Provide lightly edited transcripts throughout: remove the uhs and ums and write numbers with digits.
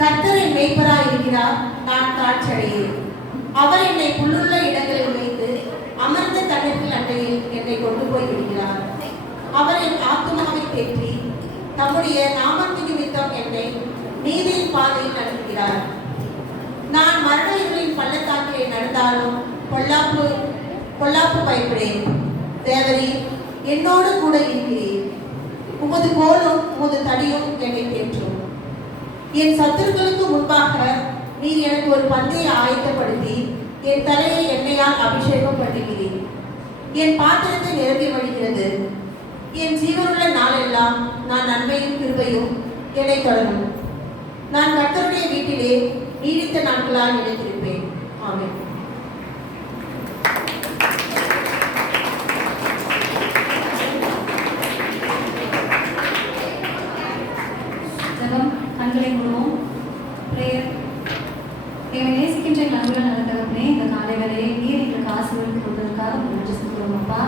கர்த்தர் என் மேய்ப்பராய் இருக்கிறார், நான் தாழ்ச்சடையேன். அவர் என்னை புல்லுள்ள இடங்களில் வைத்து அமர்ந்த தண்ணீர்கள் அண்டையில் என்னை கொண்டு போய் விடுகிறார். அவர் என் ஆத்துமாவை தேற்றி தம்முடைய நாமத்தின் நிமித்தம் என்னை நீதியின் பாதையில் நடத்துகிறார். நான் மரண இருளின் பள்ளத்தாக்கிலே நடந்தாலும் பொல்லாப்பு பயப்படேன். தேவரீர் என்னோடு கூட இருக்கிறீர். உமது கோலும் உமது தடியும் என்னை தேற்றும். என் சத்துருக்களுக்கு முன்பாக நீர் எனக்கு ஒரு பந்தையை ஆயத்தப்படுத்தி என் தலையை எண்ணெயால் அபிஷேகம் பண்ணுகிறீர். என் பாத்திரத்தை நிரம்பி வழிகிறது. என் ஜீவனுள்ள நாளெல்லாம் நான் நன்மையும் கிருபையும் என்னை தொடரும். நான் கர்த்தருடைய வீட்டிலே நீடித்த நாட்களால் நிலைத்திருப்பேன். ஆமென். கண்களை மூடுவோம். பிரேயர். எங்களை நேசிக்கின்ற எங்கள் அன்புடன் நடந்தவர்களே, இந்த காலை வேளையை நீர் எங்களுக்கு ஆசீர்வதித்து கொடுத்ததற்காக நன்றி செலுத்துகிறோம் அப்பா.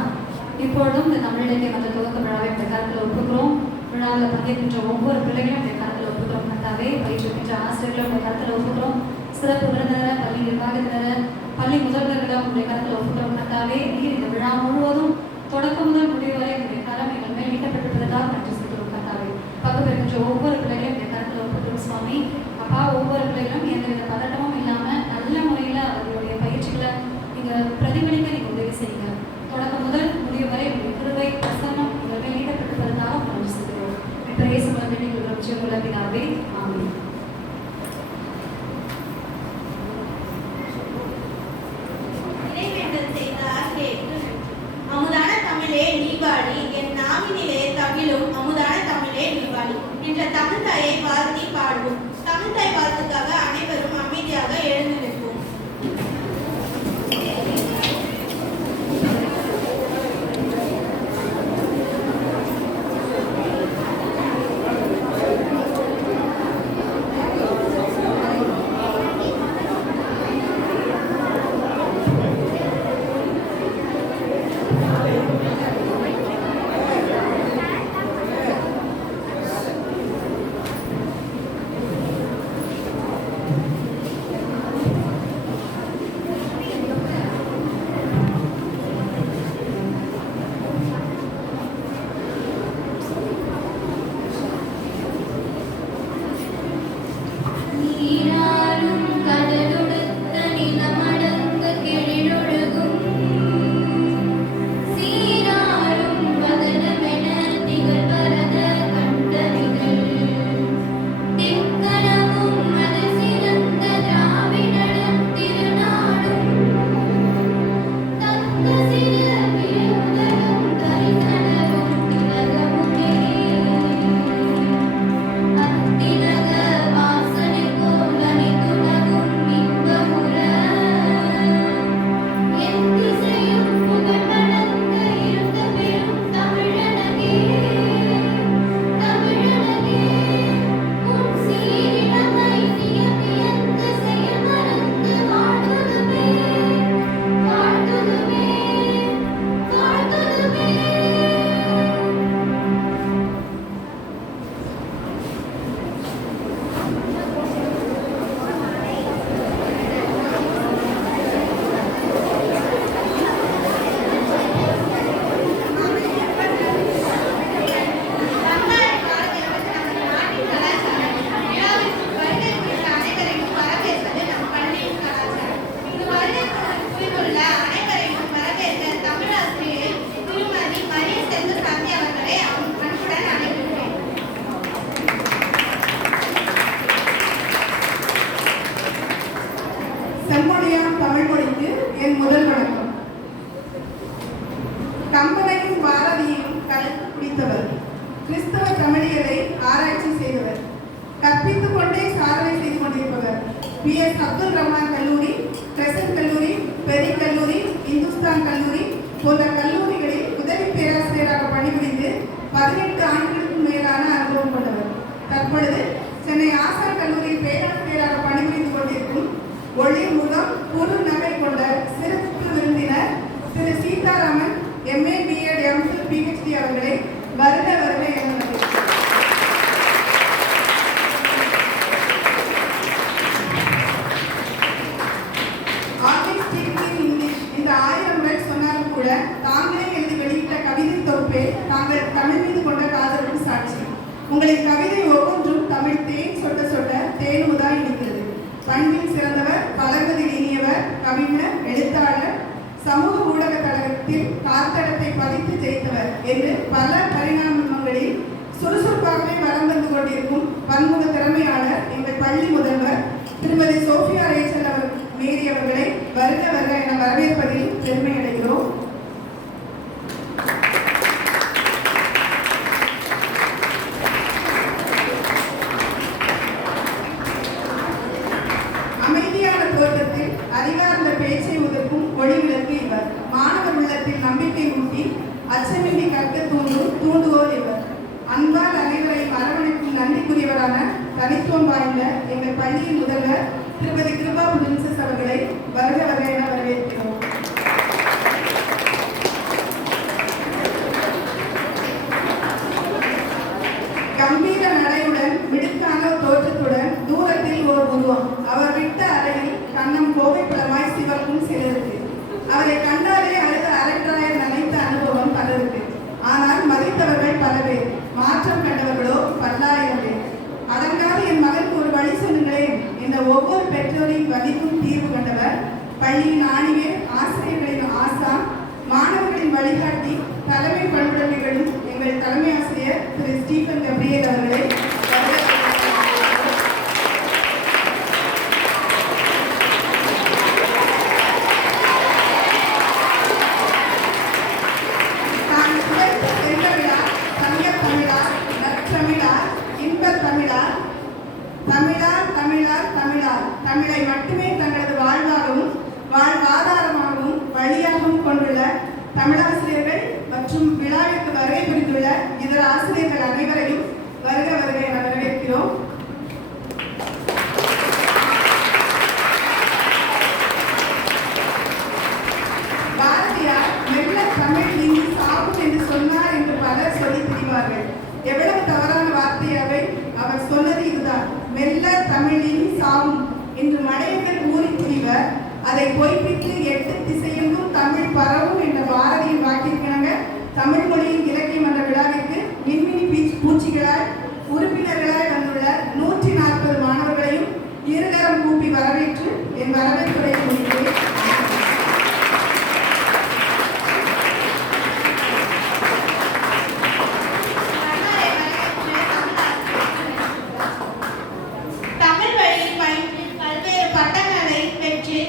இப்பொழுதும் இந்த தமிழிலக்கிய மற்ற துவக்க விழாவை இந்த காலத்தில் ஒப்புக்கிறோம். விழாவில் பங்கேற்கின்ற ஒவ்வொரு பிள்ளைகளும் இந்த காலத்தில் ஒப்புக்கிறோம். கர்த்தாவே, பயிற்றுவிக்கின்ற ஆசிரியர்களும் இந்த காலத்தில் ஒப்புக்கிறோம். சிறப்பு விருந்தினர், பள்ளி நிர்வாகத்தினர், பள்ளி முதல்வர்களிடம் உங்களுடைய காலத்தில் ஒப்புக்கிறோம். கர்த்தாவே, நீர் இந்த விழா முழுவதும் தொடக்கம் முதல் முடிவு வரை எங்களுடைய காலம் எங்கள் மேல் நீட்டப்பட்டிருப்பதற்காக நன்றி செலுத்துகிறோம். கர்த்தாவே, பங்கு பெறுகின்ற ஒவ்வொரு பிள்ளைகளும் இந்த காலத்தில் ஒப்புக்கிறோம் சுவாமி. அப்பா, ஒவ்வொரு பிள்ளைகளும் எந்தவித பதட்டமும் இல்லாமல் நல்ல முறையில் அவர்களுடைய பயிற்சிகளை நீங்கள் பிரதிபலிக்க நீங்கள் உதவி செய்யுங்க. தொடக்கம் முதல் முடிவு வரை உங்களுடைய கிருபை பிரசன்னம் எங்கள் மேல் நீட்டப்பட்டிருப்பதற்காக நன்றி செலுத்துகிறோம். பிரேச வந்து நீங்கள் ரட்சியுள்ள பிதாவே, ஆமென். அமுதான தமிழே நீவாடி, என் நாவினிலே தவிலும் அமுதான தமிழே நீவாடி என்ற தமிழ் தாயை வாழ்த்தி பாடுவோம். தமிழ் தாய் வாழ்த்துக்காக அனைவரும் அமைதியாக எழுந்து நிற்போம். செம்மொழியாம் தமிழ் மொழிக்கு என் முதல் வணக்கம். கம்பனையும் பாரதியையும் கலந்து குடித்தவர், கிறிஸ்தவ தமிழியலை ஆராய்ச்சி செய்தவர், கற்பித்துக் கொண்டே சாதனை செய்து கொண்டிருப்பவர், PS அப்துல் ரஹ்மான் கல்லூரி, கிரசன்ட் கல்லூரி, பெரி கல்லூரி, இந்துஸ்தான் கல்லூரி போன்ற கல்லூரிகளில் உதவி பேராசிரியராக பணிபுரிந்து 18 ஆண்டுகளுக்கும் மேலான அனுபவம் கொண்டவர். தற்பொழுது சென்னை ஆசான் கல்லூரியில் பேராசிரியராக பணிபுரிந்து கொண்டிருக்கும் ஒளி முகம் புது நகை கொண்ட சிறப்பு விருந்தினர் திரு Sitharaman MA BEd MPhil PhD அவர்களை வருக வருக என உங்களின் கவிதை ஒவ்வொன்றும் தமிழ் தேன் சொட்ட சொட்ட தேனுமுதாய் இருக்கிறது. பண்பில் சிறந்தவர், பழகுவதில் இனியவர், கவிஞர், எழுத்தாளர், சமூக ஊடக தளத்தில் காத்தடத்தை பதித்து ஜெயித்தவர் என்று பல பரிணாமங்களில் சுறுசுறுப்பாகவே வலம் வந்து கொண்டிருக்கும் பன்முக திறமையாளர் எங்கள் பள்ளி முதல்வர் திருமதி சோஃபியா ரேச்சல் மேரி அவர்களை வருக வருக என வரவேற்பதில் பெருமை அடைகிறோம். அமைதியான தோற்றத்தில் அறிவார்ந்த பேச்சை உதவும் ஒளிவிளக்கு இவர். மாணவர் உள்ளத்தில் நம்பிக்கை ஊட்டி அச்சமின்றி கற்க தூண்டுவோர் இவர். அன்பால் அனைவரையும் அரவணைக்கும் நன்றிக்குரியவரான தனித்துவம் வாய்ந்த எங்கள் பள்ளியின் முதல்வர் திருமதி கிருபா பிரின்சஸ் அவர்களை வருக வருக என வரவேற்கிறோம். கம்பீர நடையுடன் மிடுக்கான தோற்றத்துடன் தூரத்தில் ஓர் உருவம். அவர் விட்ட அறையில் கண்ணம் கோவை பழமாய் சிவக்கும் சிலருக்கு. அவரை கண்டாலே அழுத அரற்றாயர் நினைத்த அனுபவம் பலருக்கு. ஆனால் மதித்தவர்கள் பல பேர், மாற்றம் கண்டவர்களோ பல்லாயிரம் பேர். அடங்காத என் மகனுக்கு ஒரு வழி சொல்லுங்களேன் என்ற ஒவ்வொரு பெற்றோரின் வலிக்கும் தீர்வு கண்டவர். பள்ளியின் ஆணிவேர், ஆசிரியர்களின் ஆசான், மாணவர்களின் வழிகாட்டி, தலைமை பண்புடன் நிகழும் எங்கள் தலைமை ஆசிரியர் திரு ஸ்டீபன் கப்ரியல் அவர்களை தமிழை மட்டுமே தங்களது வாழ்வாகவும் வாழ்வாதாரமாகவும் வழியாகவும் கொண்டுள்ள தமிழாசிரியர்கள் மற்றும் விழாவிற்கு வருகை புரிந்துள்ள இதர ஆசிரியர்கள் அனைவரையும் வருக வருக என வரவேற்கிறோம். பாரதியார் மெல்ல தமிழ் இனி சாகும் என்று சொன்னார் என்று பலர் சொல்லி திரிவார்கள். எவ்வளவு தவறான வார்த்தை அவை. அவர் சொன்னது இதுதான், மெல்ல தமிழ் இனி சாகும் என்று மடையர்கள் ஊறி திரிவர். அதை பொய்ப்பித்து 8 திசையெங்கும் தமிழ் பரவும் என்ற பாரதியின் வாக்கிற்கிணங்க தமிழ் மொழியின் இலக்கியம் என்ற விழாவிற்கு மின்மினி பூச்சிகளாய் உறுப்பினர்களாய் வந்துள்ள 140 மாணவர்களையும் இருகரம் கூப்பி வரவேற்று என் வரவேற்புரை முடிக்கிறேன்.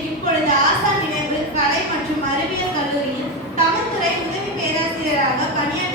இப்பொழுது ஆசான் நினைவு கலை மற்றும் அறிவியல் கல்லூரியில் தமிழ்துறை உதவி பேராசிரியராக பணியாற்றி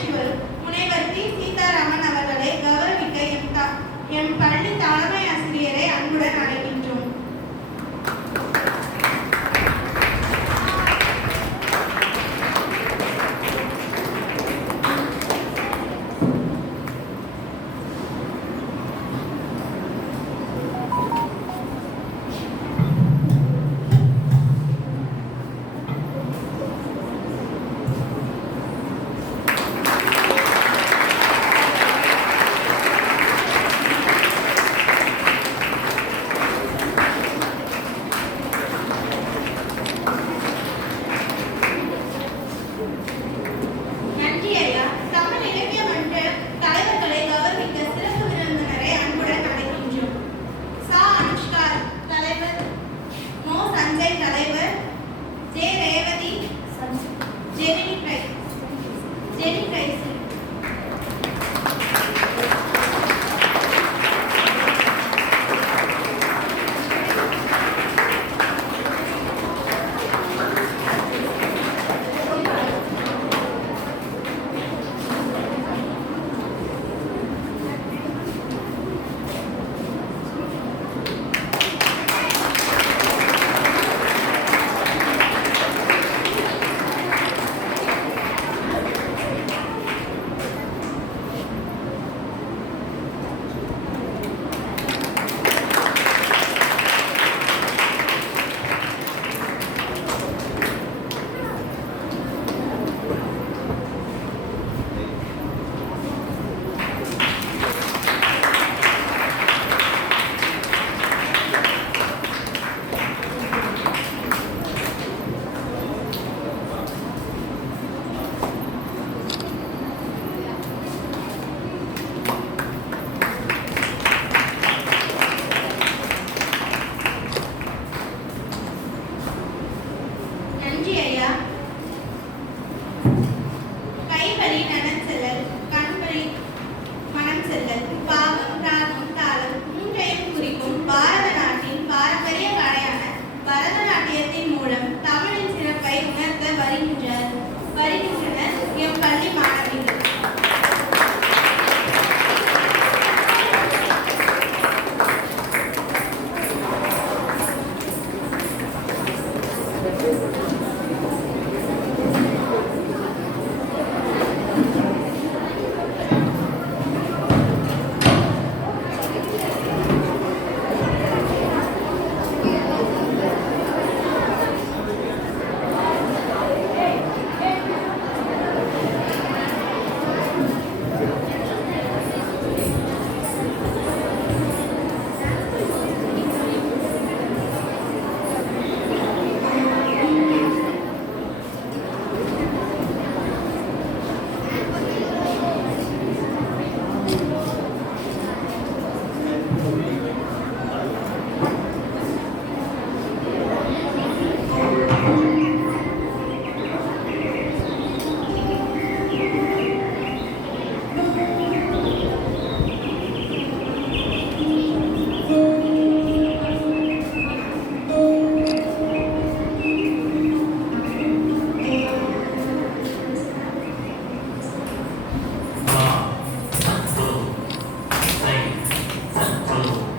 Satu,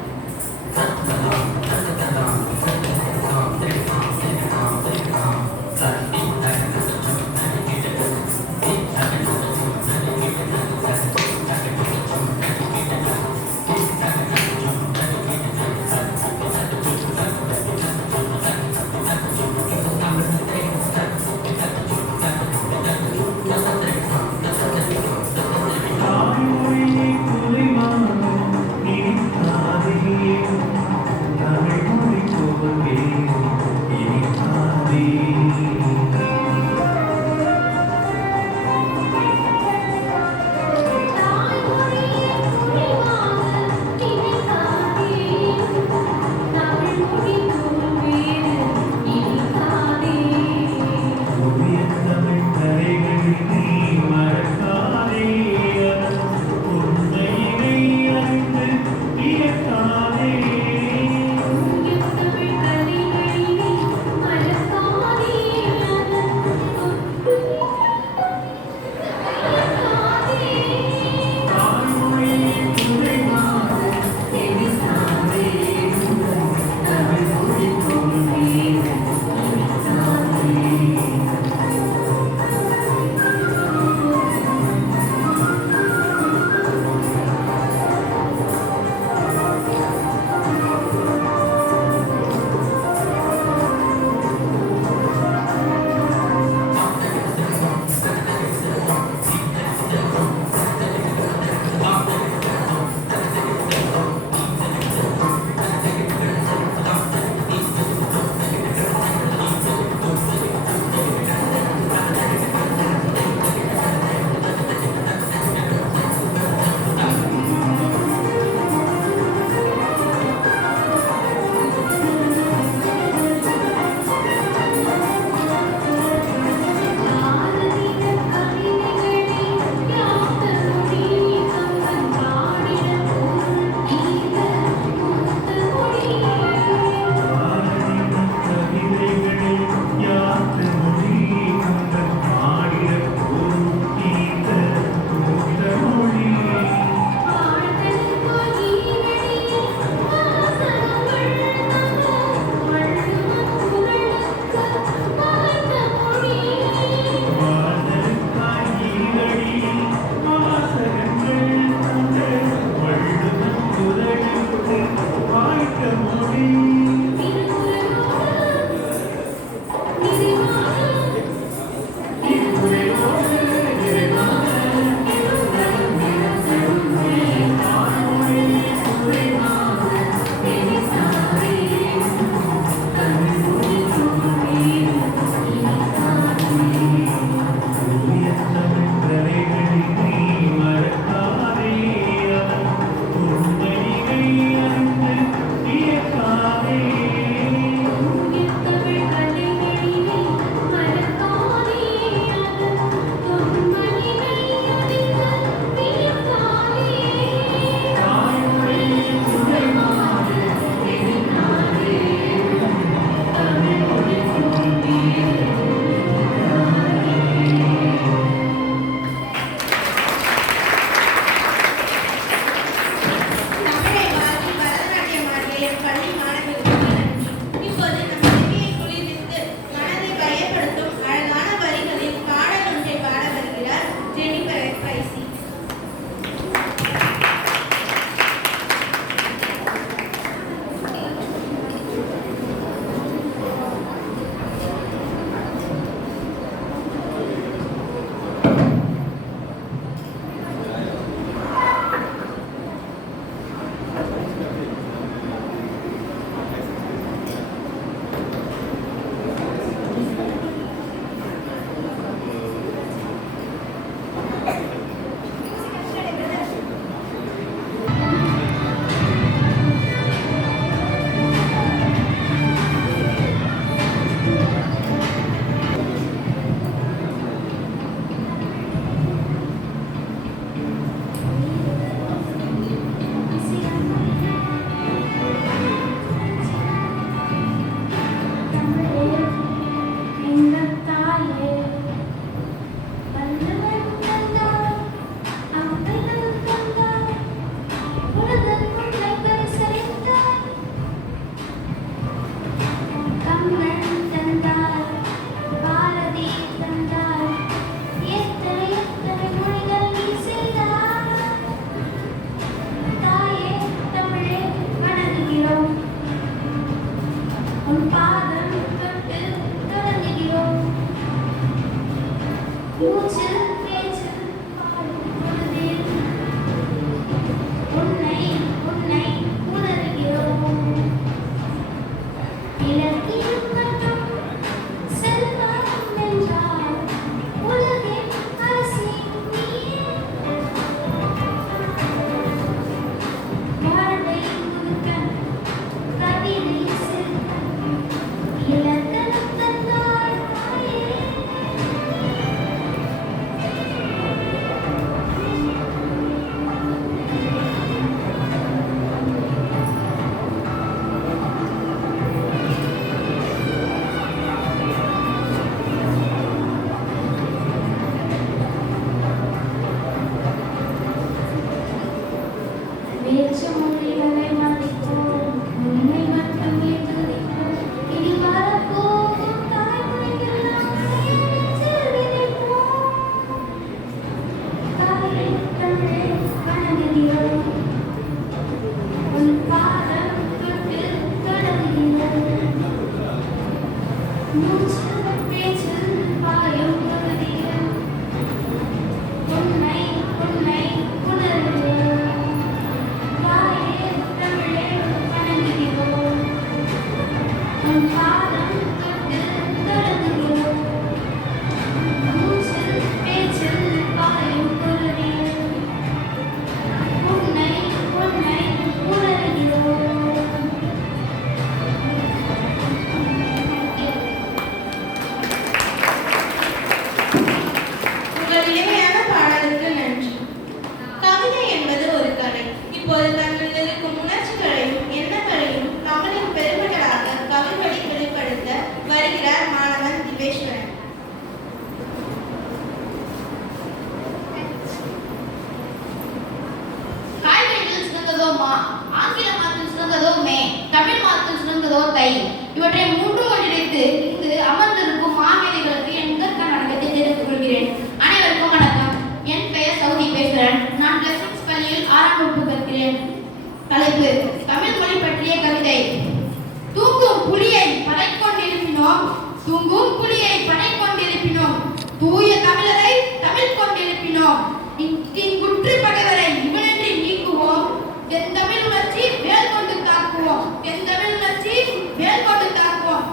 உங்கள் இனிமையான பாடலுக்கு நன்றி. கவிதை என்பது ஒரு கலை. இப்போது தன்னில் இருக்கும் உணர்ச்சிகளையும் எண்ணங்களையும் தமிழின் பெருமைகளாக கவிதை வெளிப்படுத்த வருகிறார் மாணவன் திவேஸ்வரன். காய்கறிகள் சிறந்ததோ மா, ஆங்கில மாதத்தில் சிறந்ததோ மே, தமிழ் மாதத்தில் சிறந்ததோ தை. இவற்றை மூன்று ஒன்றிணைத்து இங்கு அமர்ந்திருக்கும் மாமேதைகளுக்கு என் முதற்கண் வணக்கத்தை தெரிவித்துக் கொள்கிறேன். அனைவருக்கும் வணக்கம். என் பெயர் சௌதி பேசுகிறேன். நான் பிளஸிங்ஸ் பள்ளியில் 6ஆம் வகுப்பு கற்கிறேன். தலைப்பு தமிழ் மொழி பற்றிய கவிதை. தூங்கும் புலியை படை கொண்டிருப்பினோம், தூங்கும் புலியை படை கொண்டிருப்பினோம், தூய தமிழரை தமிழ் கொண்டிருப்பினோம், இங்குற்று பகைவரை இவனன்றி நீக்குவோம், தென்தமிழ் உணர்ச்சி வேல் கொண்டு தாக்குவோம், தென்தமிழ் உணர்ச்சி வேல் கொண்டு தாக்குவோம்.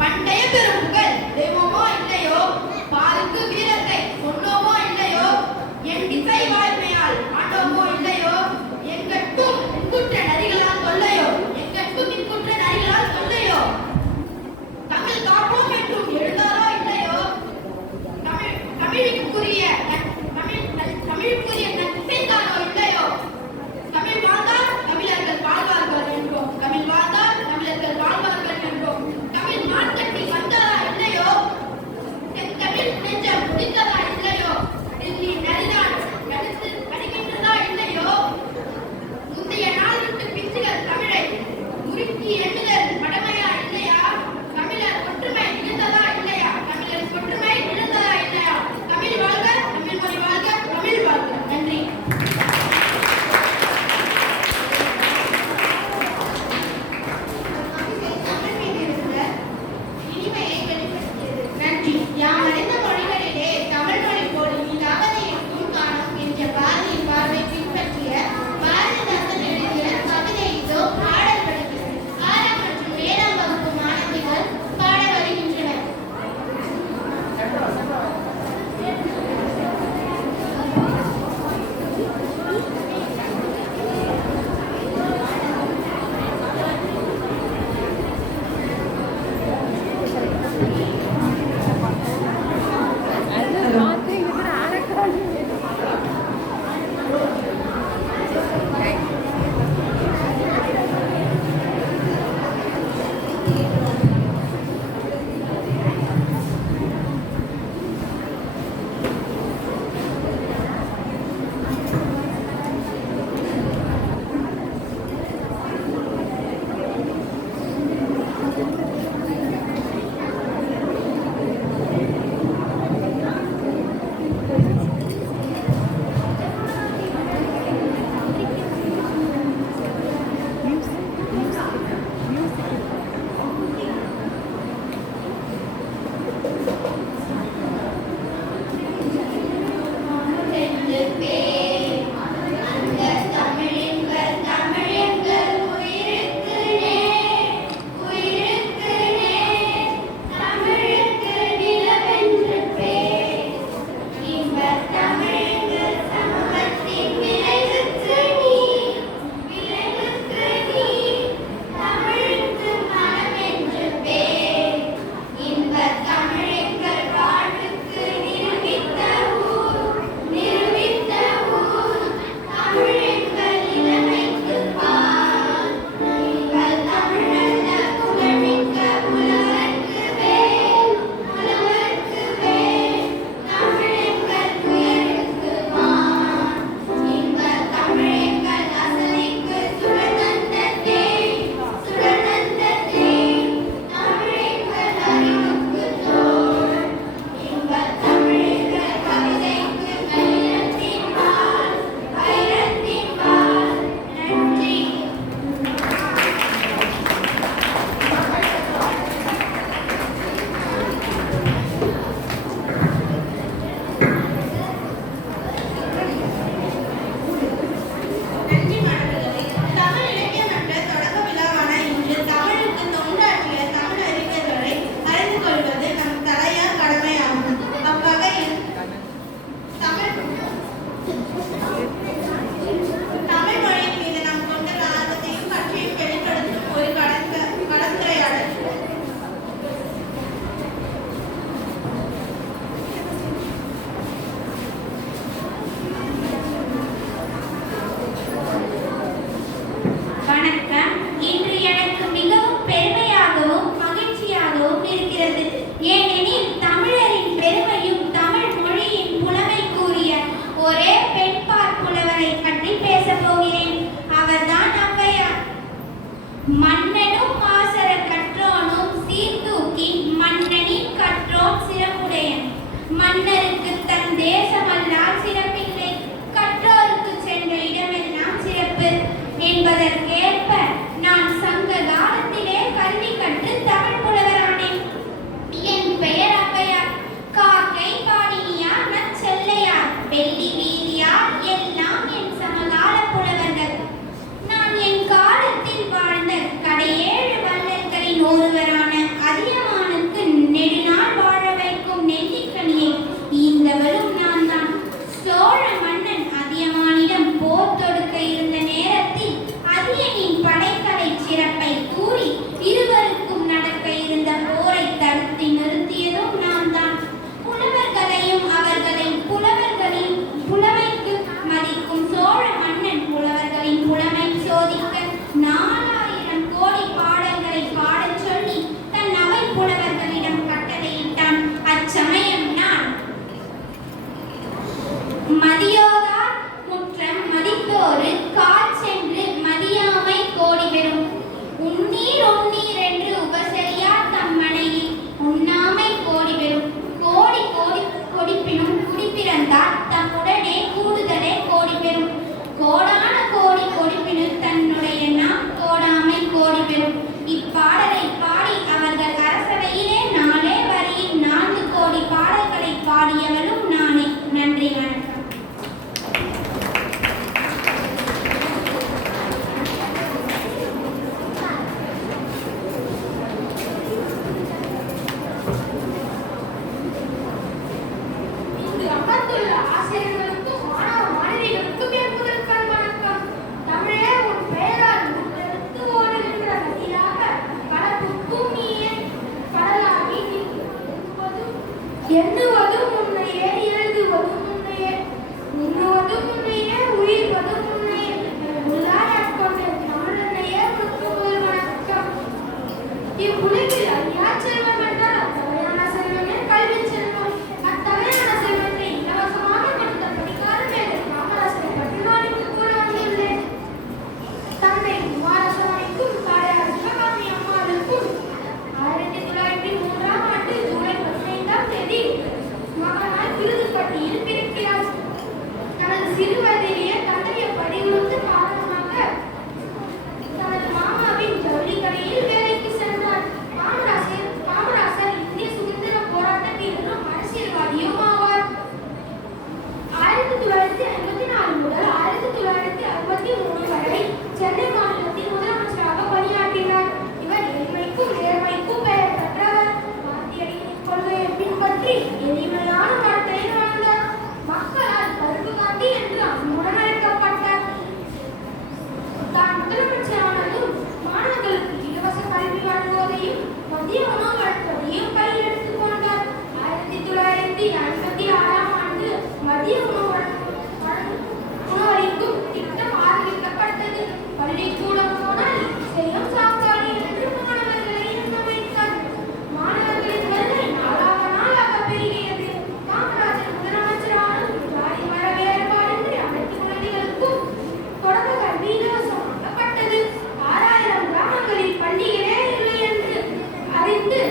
பண்டைய பெரும் புகழ் தெய்வமோ இல்லையோ, பாருக்கு வீரத்தை சொன்னோமோ இல்லையோ, என் திசை வாய்மையால் ஆண்டோமோ இல்லையோ, எங்கட்கும் இன்குற்ற நரிகளால் தொல்லையோ, எங்கட்கும் இன்குற்ற நரிகளால் தொல்லையோ, தமிழ் காப்போம் என்றும் எழுந்தாரோ இல்லையோ, இதற்கேற்ப நான் சங்க காலத்திலே கல்வி கற்று தமிழ் புலவரானேன். என் பெயர் ஔவையார். காக்கை பாடினியார் நற்செல்லையார் வெள்ளி வீதியார் எல்லாம் என் சமகால புலவர்கள். நான் என் காலத்தில் வாழ்ந்த கடையேழு வள்ளல்களின் ஒருவரான அதியமானுக்கு நெடுநாள் வாழ வைக்கும் நெல்லிக்கனியை ஈந்தவளும் நான் தான். சோழ மன்னன் அதியமானிடம் போர் தொடுக்க இருந்த நேரத்தில் அதியனின் படைக்கலை சிறப்பை கூறி இருவருக்கும் நடக்க இருந்த போரை தடுத்து நிறுத்தியதும் நான் தான். புலவர்களையும் அவர்களின் புலவர்களின் புலமைக்கு மதிக்கும் சோழ மன்னன் புலவர்களின் புலமை சோதிக்க 4000 கோடி பாடல்களை பாடச் சொல்லி தன் அவை புலவர்களிடம் கட்டளையிட்டான். அச்சமயம் நான் மதியோதார் முற்றம் மதித்தோரு கால் சென்று மதியாமை கோடி பெறும். உன்னீர் உன்னீர் என்று உபசரியார் தம் மனையில் உண்ணாமை கோடி பெறும். கோடி கோடி கொடிப்பினும் குடிப்பிறந்தார் தம்முடனே கூடுதலே கோடி பெறும். கோடான கோடி கொடிப்பினும் தன்னுடைய நாம் கோடாமை கோடி பெறும். இப்பாடலை பாடி அவர்கள் அரசவையிலே 4 வரியில் 4 கோடி பாடல்களை பாடியவளும் நானே. நன்றி, வணக்கம். இங்கு அமர்ந்துள்ள ஆசிரியர்களுக்கும் மாணவ மாணவிகளுக்கும் என் முதற்கண் வணக்கம். தமிழே உன் பெயரால் முன்னெடுத்து ஓடுகின்ற நதியாக கலப்புக்கும் நீயே கடலாகி எண்ணுவதும் உன்னையே எழுதுவதும் உன்னையே உண்ணுவதும் உன்னையே உயிர்வதும் உன்னையே உள்ளாயக் கொண்ட தமிழன்னையே உனக்கு முதல் வணக்கம். இவ்வுலகில் அறியா செல்வம் என்றால் அத்தகையான செல்வமே கல்வி செல்வம். அத்தகையான செல்வத்தை இலவசமாக கொடுத்த படிக்காத மேலே காமராசரை பற்றி நான் இங்கு கூற வந்துள்ளேன். தந்தை குமாரசாமிக்கும் தாயார் சிவகாமி அம்மாளுக்கும் 1903ஆம் ஆண்டு ஜூலை 15ஆம் தேதி மகனாய் விருதுப்பட்டியில் பிறக்கிறார். தனது சிறு வயதிலேயே தந்தைய படிகளுக்கு காரணமாக தனது மாமாவின் ஜவுளி கடையில் வேலைக்கு சென்றார். காமராசர் இந்திய சுதந்திர போராட்ட வீரரும் அரசியல்வாதியும் ஆவார். 1954 முதல் 1963 வரை சென்னை மாநிலத்தில் முதலமைச்சராக பணியாற்றினார். இவர் எளிமைக்கும் நேர்மைக்கும் பெயர் பெற்றவர். காந்தியடிகளின் கொள்கையை பின்பற்றி எளிமையான வாழ்க்கையை வாழ்ந்தார். மக்களால் கருப்பு காந்தி என்று அன்புடன் அழைக்கப்பட்டார். தான் முதலமைச்சரானதும் மாணவர்களுக்கு இலவச கல்வி வழங்குவதையும் மதிய உணவு வழங்குவதையும் கையில் எடுத்துக் கொண்டார். 1956ஆம் ஆண்டு மதிய உணவளிக்கும் திட்டம் ஆரம்பிக்கப்பட்டது. பள்ளிக்கூடம் போனால் செய்யும் சாப்பாடு என்று மாணவர்களை எண்ண வைத்தார். மாணவர்களின் வருகை நாளாக நாளாக பெருகியது. காமராஜர் முதலமைச்சரானதும் ஜாதி மத வேறுபாடின்றி அனைத்து குழந்தைகளுக்கும் தொடக்க கல்வி இலவசமாக்கப்பட்டது. 6000 கிராமங்களில் பள்ளிகளே இல்லை என்று அறிந்து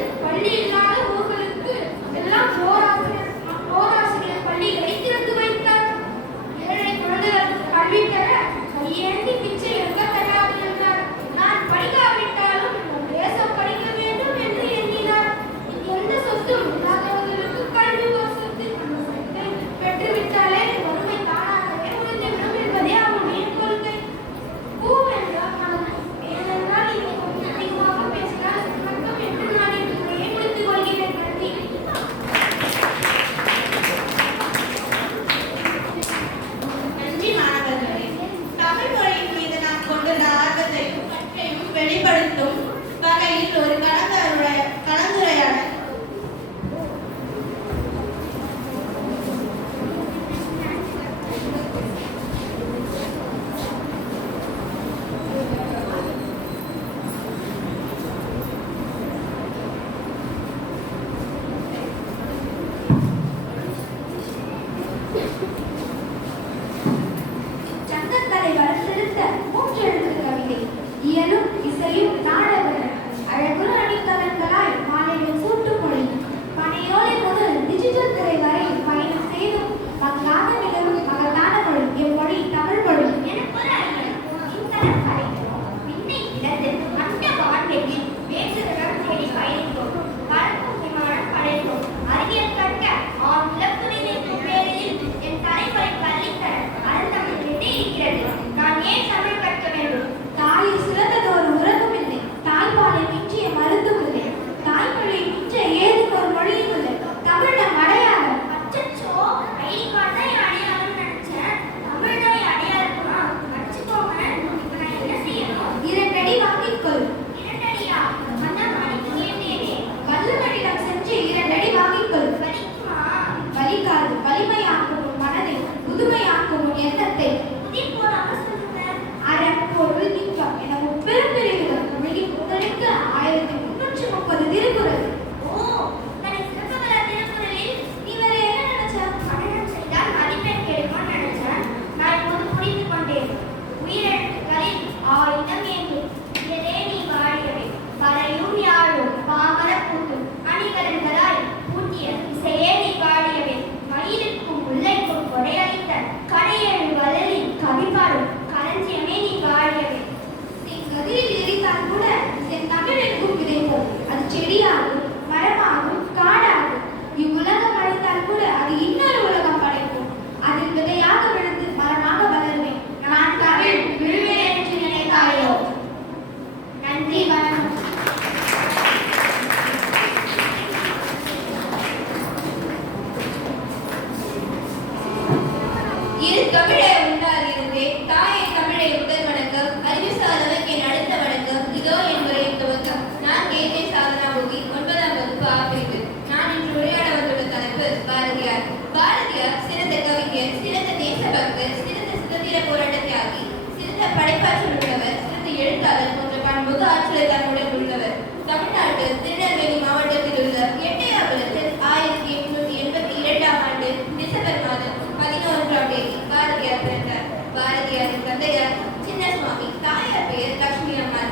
படைப்பாற்றல் உள்ளவர், சிறந்த எழுத்தாளர் போன்ற பன்முக ஆற்றலை தன்னுடன் உள்ளவர். தமிழ்நாடு திருநெல்வேலி மாவட்டத்தில் உள்ள எட்டயபுரத்தில் 1882ஆம் ஆண்டு டிசம்பர் மாதம் 11ஆம் தேதி பாரதியார் பிறந்தார். பாரதியாரின் தந்தையார் சின்னசுவாமி, தாயார் பெயர் லட்சுமி அம்மாள்.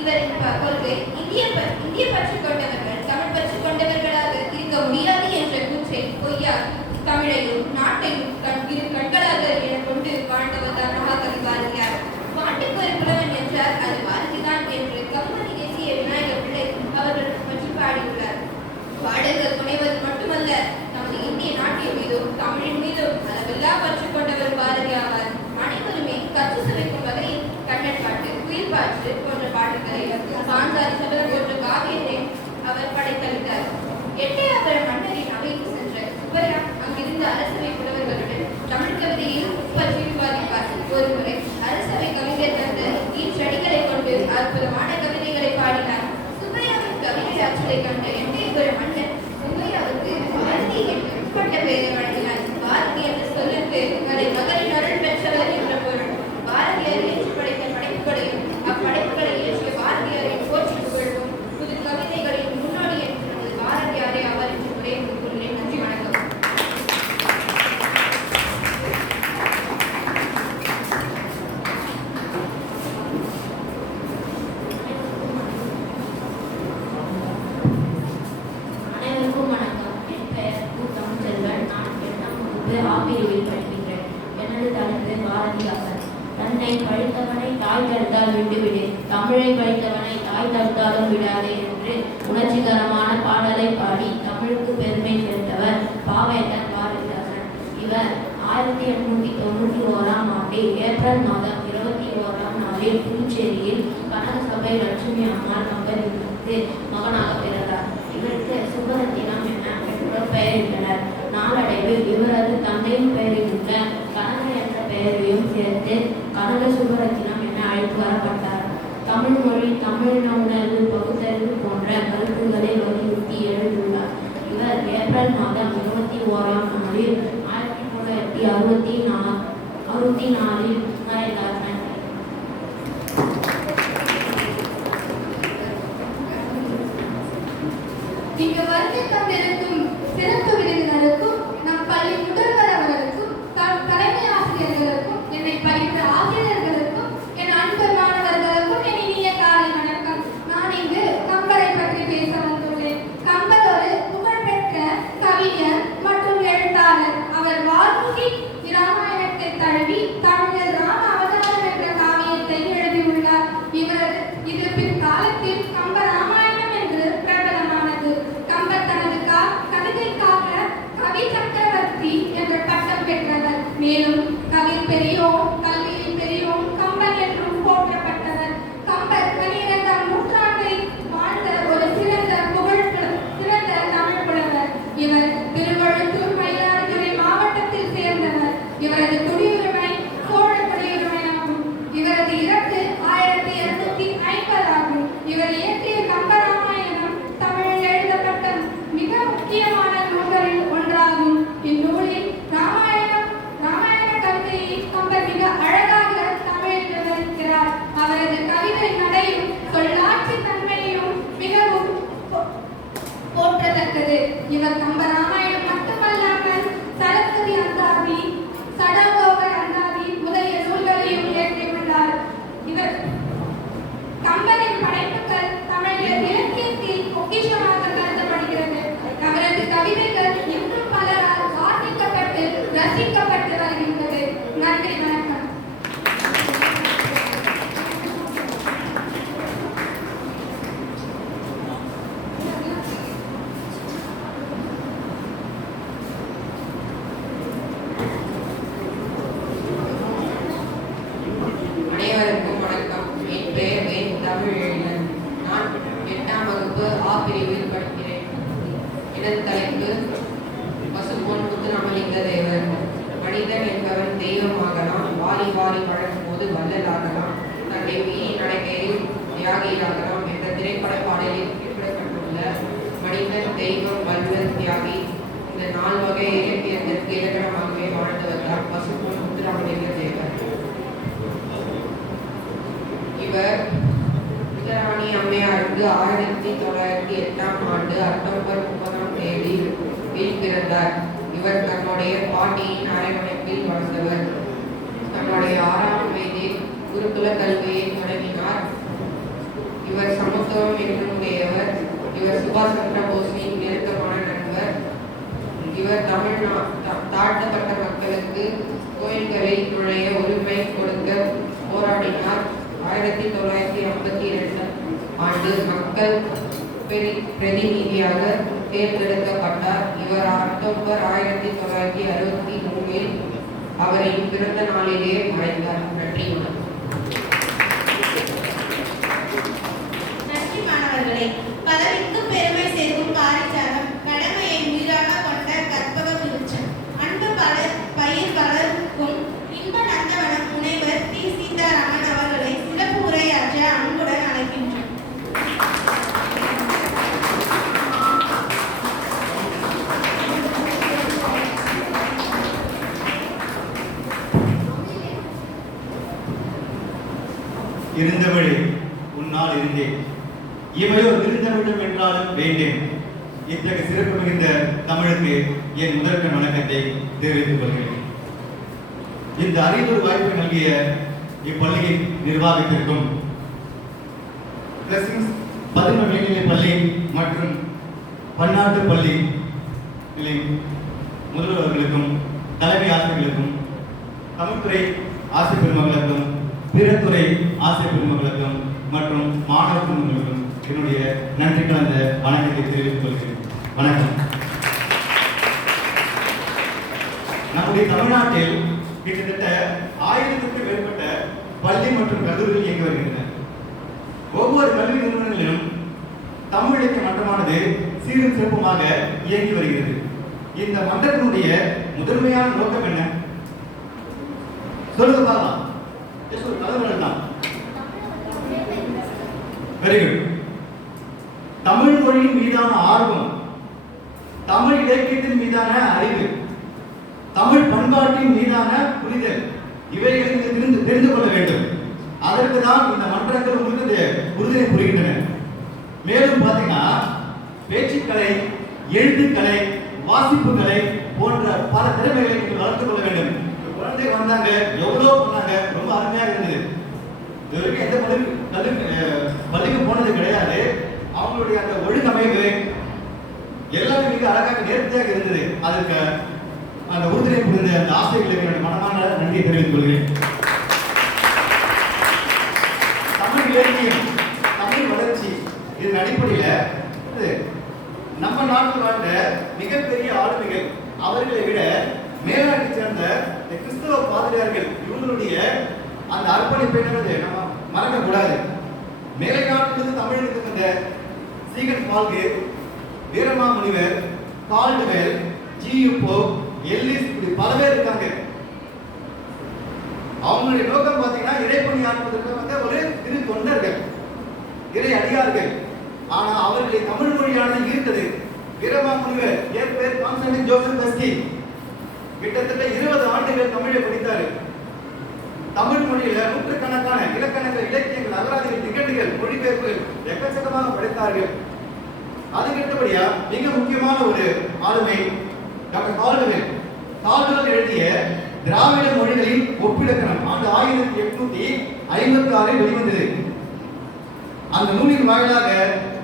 இவரின் கொள்கை இந்திய பற்று கொண்டவர்கள் தமிழ் பற்று கொண்டவர்களாக இருக்க முடியாது என்ற கூற்றை பொய்யார் தமிழையும் நாட்டையும் இரு கண்களாக என கொண்டு வாழ்ந்தவர் தான் மகாகவி பாரதியார். பாட்டுக்கு ஒரு புலவன் என்றால் அது பாரதிதான் என்று கவிமணி தேசிய விநாயகர் பிள்ளை அவர்கள் பற்றி பாடியுள்ளார். பாடல்கள் புனைவது மட்டுமல்ல, நமது இந்திய நாட்டின் மீதும் தமிழின் மீதும் அளவில்லா பற்று கொண்டவர் பாரதி ஆவார். அனைவருமே கற்று சுவைக்கும் வகையில் கண்ணன் பாட்டு, குயில் பாட்டு போன்ற பாடல்களை பாஞ்சாலி சபதம் போன்ற காவியத்தை அவர் படைத்தளித்தார். எட்டயபுரம் மன்னரின் அவைக்கு சென்ற சுப்பையா அங்கிருந்த அரசவை புலவர்களுடன் தமிழ் கவிதையில் பற்றி விவாதிப்பார். ஒருமுறை அரசவை கவிஞர் தந்த ஈற்றடிகளை கொண்டு அற்புதமான கவிதைகளை பாடினார். சுப்பையாவின் கவிதை ஆற்றலை கண்ட எட்டயபுரம் மன்னர் சுப்பையாவுக்கு பாரதி என்று பட்ட பெயரை வழங்கினார். பாரதி என்ற சொல்லுக்கு அதை மகளின் அருள் பெற்றவர் என்ற பொருள். பாரதியார் ஏற்று படைத்த படைப்புகளையும் அப்படைப்புகளை இயற்றிய பாரதியாரின் போற்றி புகழ்வும் புது கவிதைகளின் முன்னோடி என்று பாரதியாரே அவர் என்று உரையை கொள்கிறேன். நன்றி, வணக்கம். அனைவருக்கும் வணக்கம். என் பெயர் கு. தமிழ்ச்செல்வன். நான் 8ஆம் வகுப்பு ஆ பிரிவில் படிக்கின்றேன். எனது தலைப்பு பாரதியார். தன்னை படித்தவனை தாய் தடுத்தால் விட்டுவிடு, தமிழை படித்தவனை தாய் தடுத்தாலும் விடாதே என்று உணர்ச்சிகரமான பாடலை பாடி தமிழுக்கு பெருமை சேர்த்தவர் பாவேந்தர் பாரதிதாசன். இவர் 1891ஆம் ஆண்டு ஏப்ரல் மாதம் 21ஆம் நாளில் புதுச்சேரியில் கனகசபை லட்சுமி அம்மாள் மகனிற்கு மகனாக பிறந்தார். இவருக்கு சுப்பரத்தினம் என பெற்றோர் பெயரிட்டனர். நாளடைவில் இவரது தந்தையின் பெயரில் உள்ள கனக என்ற பெயரையும் சேர்த்து கனக சுப்பரத்தினம் என அழைத்து வரப்பட்டார். தமிழ் மொழி, தமிழ் உணர்வு, பகுத்தறிவு போன்ற கருத்துக்களை வலியுறுத்தி எழுந்துள்ளார். இவர் ஏப்ரல் மாதம் 21ஆம் நாளில் 1964 மறைந்தார். இங்கு வருகை தந்திருக்கும் சிறப்பு விருந்தினருக்கும், நம் பள்ளி முதல்வர் அவர்களுக்கும், தலைமை ஆசிரியர்களுக்கும், என்னை படித்த ஆசிரியர்களுக்கும், என் அன்பு மாணவர்களுக்கும் என் இனிய காலை வணக்கம். நான் இங்கு கம்பரை பற்றி பேச வந்துள்ளேன். கம்பர் ஒரு புகழ்பெற்ற கவிஞர் மற்றும் எழுத்தாளர். அவர் வால்மீகி ராமாயணத்தை தழுவி தமிழில் ராம அவதாரம் என்ற காவியத்தை எழுதியுள்ளார். இது பிற்காலத்தில் கம்ப ராமாயணம் என்று பிரபலமானது. கம்பர் தனது கவிதைக்காக கவி சக்கரவர்த்தி என்ற பட்டம் பெற்றவர். மேலும் கவி பெரியோன், கல்வியில் பெரியோன் கம்பன் என்றும் போற்றப்பட்டவர். கம்பர் 12ஆம் நூற்றாண்டில் வாழ்ந்த ஒரு சிறந்த தமிழ் புலவர். இவர் திருவழுத்தூர், மயிலாடுதுறை மாவட்டத்தில் சேர்ந்தவர். இவரது குடியுரிமை சோழ குடியுரிமை ஆகும். இவரது இறப்பு 1250 ஆகும். இவர் இயற்றிய கம்பராமாயணம் தமிழில் எழுதப்பட்ட மிக முக்கியமான நூல்களில் ஒன்றாகும். இந்நூலில் ராமாயண கவிதையை கம்பர் மிக அழகாக தமிழில் விவரிக்கிறார். அவரது கவிதை நடையும் சொல்லாட்சி தன்மையும் மிகவும் போற்றத்தக்கது. இவர் கம்பராமாயணம் மட்டுமல்லாமல் சரஸ்வதி அந்தாதி, சடகோபர் அந்தாதி முதலிய நூல்களையும் இயற்றியுள்ளார். இவர் கம்பரின் படைப்புகள் தமிழ் இலக்கியத்தில் பொக்கிஷமாக கருதப்படுகிறது. அவரது கவிதைகள் இன்றும் பலரால் வாசிக்கப்பட்டு ரசிக்கப்பட்டு வருகின்றது. நன்றி, வணக்கம். அனைவருக்கும் வணக்கம். என் பெயர் தமிழன். நான் 8ஆம் வகுப்பு ஆ பிரிவில் படிக்கிறேன். எனது தலைப்பு பசும்பொன் முத்துராமலிங்க தேவர். மனிதன் என்பவன் தெய்வமாகலாம், வாரி வாரி வழங்கும் போது வள்ளலாகலாம், தன்னை மீறி நடக்கையில் தியாகியாகலாம் என்ற திரைப்பட பாடலில் குறிப்பிடப்பட்டுள்ள மனிதன், தெய்வம், வள்ளல், தியாகி இந்த 4 வகை இலக்கியத்திற்கு இலக்கணமாகவே வாழ்ந்தவர் தான் பசும்பொன் முத்துராமலிங்க தேவர். இவர் உதராணி அம்மையாருக்கு 1908ஆம் ஆண்டு அக்டோபர் 30ஆம் தேதி பிறந்தார். இவர் தன்னுடைய பாட்டியின் அரவணைப்பில் வளர்ந்தவர். தன்னுடைய 6ஆம் வயதில் குருகுல கல்வியை தொடங்கினார். இவர் சமத்துவம் என்றுடையவர். இவர் சுபாஷ் சந்திர போஸின் நெருக்கமான நண்பர். இவர் தாழ்த்தப்பட்ட மக்களுக்கு கோயில்களை நுழைய உரிமை கொடுக்க போராடினார். 1952 ஆண்டு மக்கள் பிரதிநிதியாக தேர்ந்தெடுக்கப்பட்டார். இவர் அக்டோபர் 1963 அவரின் பிறந்த நாளிலே மறைந்தார். நன்றி. நன்றி மாணவர்களே. பலருக்கு பெருமை சேர்க்கும் பாரிஜாதம், கடமையை உயிராக கொண்ட கற்பக விருட்சம், அன்பு பயிர் வளர்க்கும் இன்ப நந்தவனம் முனைவர் டி. சீதாராமன் அவர்களை சிறப்பு உரையாற்ற அன்புடன் அழைக்கின்றோம். இருந்தவளே உன்னால் இருந்தேன், இவையோ இருந்தவிடம் என்றாலும் வேண்டேன். இத்தகைய சிறப்பு மிகுந்த தமிழுக்கு என் முதற்கண் வணக்கத்தை தெரிவித்துக் கொள்கிறேன். இந்த அரியதொரு வாய்ப்பை நல்கிய இப்பள்ளியின் நிர்வாகத்திற்கும், பதினொரு மேல்நிலை பள்ளி மற்றும் பன்னாட்டு பள்ளி முதல்வர்களுக்கும், தலைமை ஆசிரியர்களுக்கும், தமிழ்துறை ஆசிரியர் பெருமக்களுக்கும், பிற துறை ஆசிரியர் பெருமக்களுக்கும் மற்றும் மாணவ பெருமக்களுக்கும் என்னுடைய நன்றி கலந்த வணக்கத்தை தெரிவித்துக் கொள்கிறேன். வணக்கம். நம்முடைய தமிழ்நாட்டில் கிட்டத்தட்ட 1000க்கும் மேற்பட்ட பள்ளி மற்றும் கல்லூரிகள் இயங்கி வருகின்றன. ஒவ்வொரு கல்வி நிறுவனங்களிலும் தமிழ் இலக்கிய மன்றமானது சீரும் சிறப்புமாக இயங்கி வருகிறது. இந்த மன்றத்தினுடைய முதன்மையான நோக்கம் என்ன? சொல்லுங்க பார்க்கலாம். Very good. தமிழ் மொழியின் மீதான ஆர்வம், தமிழ் இலக்கியத்தின் மீதான அறிவு, தமிழ் பண்பாட்டின் மீதான புரிதல், இவைகளை தெரிந்து கொள்ள வேண்டும். அதற்கு தான் இந்த மன்றங்கள் உங்களுக்கு உறுதுணை புரிகின்றன. மேலும் பார்த்தீங்கன்னா பேச்சுக்கலை, எழுத்துக்கலை, வாசிப்புக்கலை போன்ற பல திறமைகளை நீங்கள் வளர்த்துக் கொள்ள வேண்டும். குழந்தை வந்தாங்க, எவ்வளோ பண்ணாங்க, ரொம்ப அருமையாக இருந்தது. இதுவரைக்கும் எந்த பள்ளிக்கு போனது கிடையாது. அவங்களுடைய அந்த ஒழுங்கமைவு எல்லாமே மிக அழகாக நேர்த்தியாக இருந்தது. அதற்கு அந்த உறுதுணை புரிந்த அந்த ஆசிரியர்களுக்கு என்னுடைய மனமான நன்றியை தெரிவித்துக் கொள்கிறேன். தமிழ் இலக்கியம், தமிழ் வளர்ச்சி, இதன் அடிப்படையில் நம்ம நாட்டில் வாழ்ந்த மிகப்பெரிய ஆளுமைகள், அவர்களை விட மேலாட்டை சேர்ந்த கிறிஸ்தவ பாதிரியார்கள், இவங்களுடைய அந்த அர்ப்பணிப்பை நம்ம மறக்க கூடாது. மேலை நாட்டிலிருந்து தமிழுக்கு வந்த சீகன் பால்கு, வீரமாமுனிவர், கால்டுவெல், ஜி.யு.போ, எல்லிஸ், இப்படி பல பேர் இருக்காங்க. அவங்களுடைய நோக்கம் பார்த்தீங்கன்னா இறைப்பணி ஆற்றுவதற்கு வந்து ஒரு திரு தொண்டர்கள், இறை அடியார்கள். ஆனா அவர்களை தமிழ் மொழியானது ஈர்த்தது. வீரமாமுனிவர் என் பேர் கான்ஸ்டன்டின் ஜோசப் பெஸ்கி, கிட்டத்தட்ட 20 ஆண்டுகள் தமிழை படித்தாரு. தமிழ் மொழியில நூற்றுக்கணக்கான இலக்கணங்கள், இலக்கியங்கள், அகராதிகள், நிகழ்ச்சிகள், மொழிபெயர்ப்புகள் எக்கச்சக்கமாக படித்தார்கள். அதுக்கடுத்தபடியா மிக முக்கியமான ஒரு ஆளுமை டாக்டர் கால்டுவெல். கால்டுவெல் எழுதிய திராவிட மொழிகளின் ஒப்பிலக்கணம் ஆண்டு 1856 வெளிவந்தது. அந்த நூலின் வாயிலாக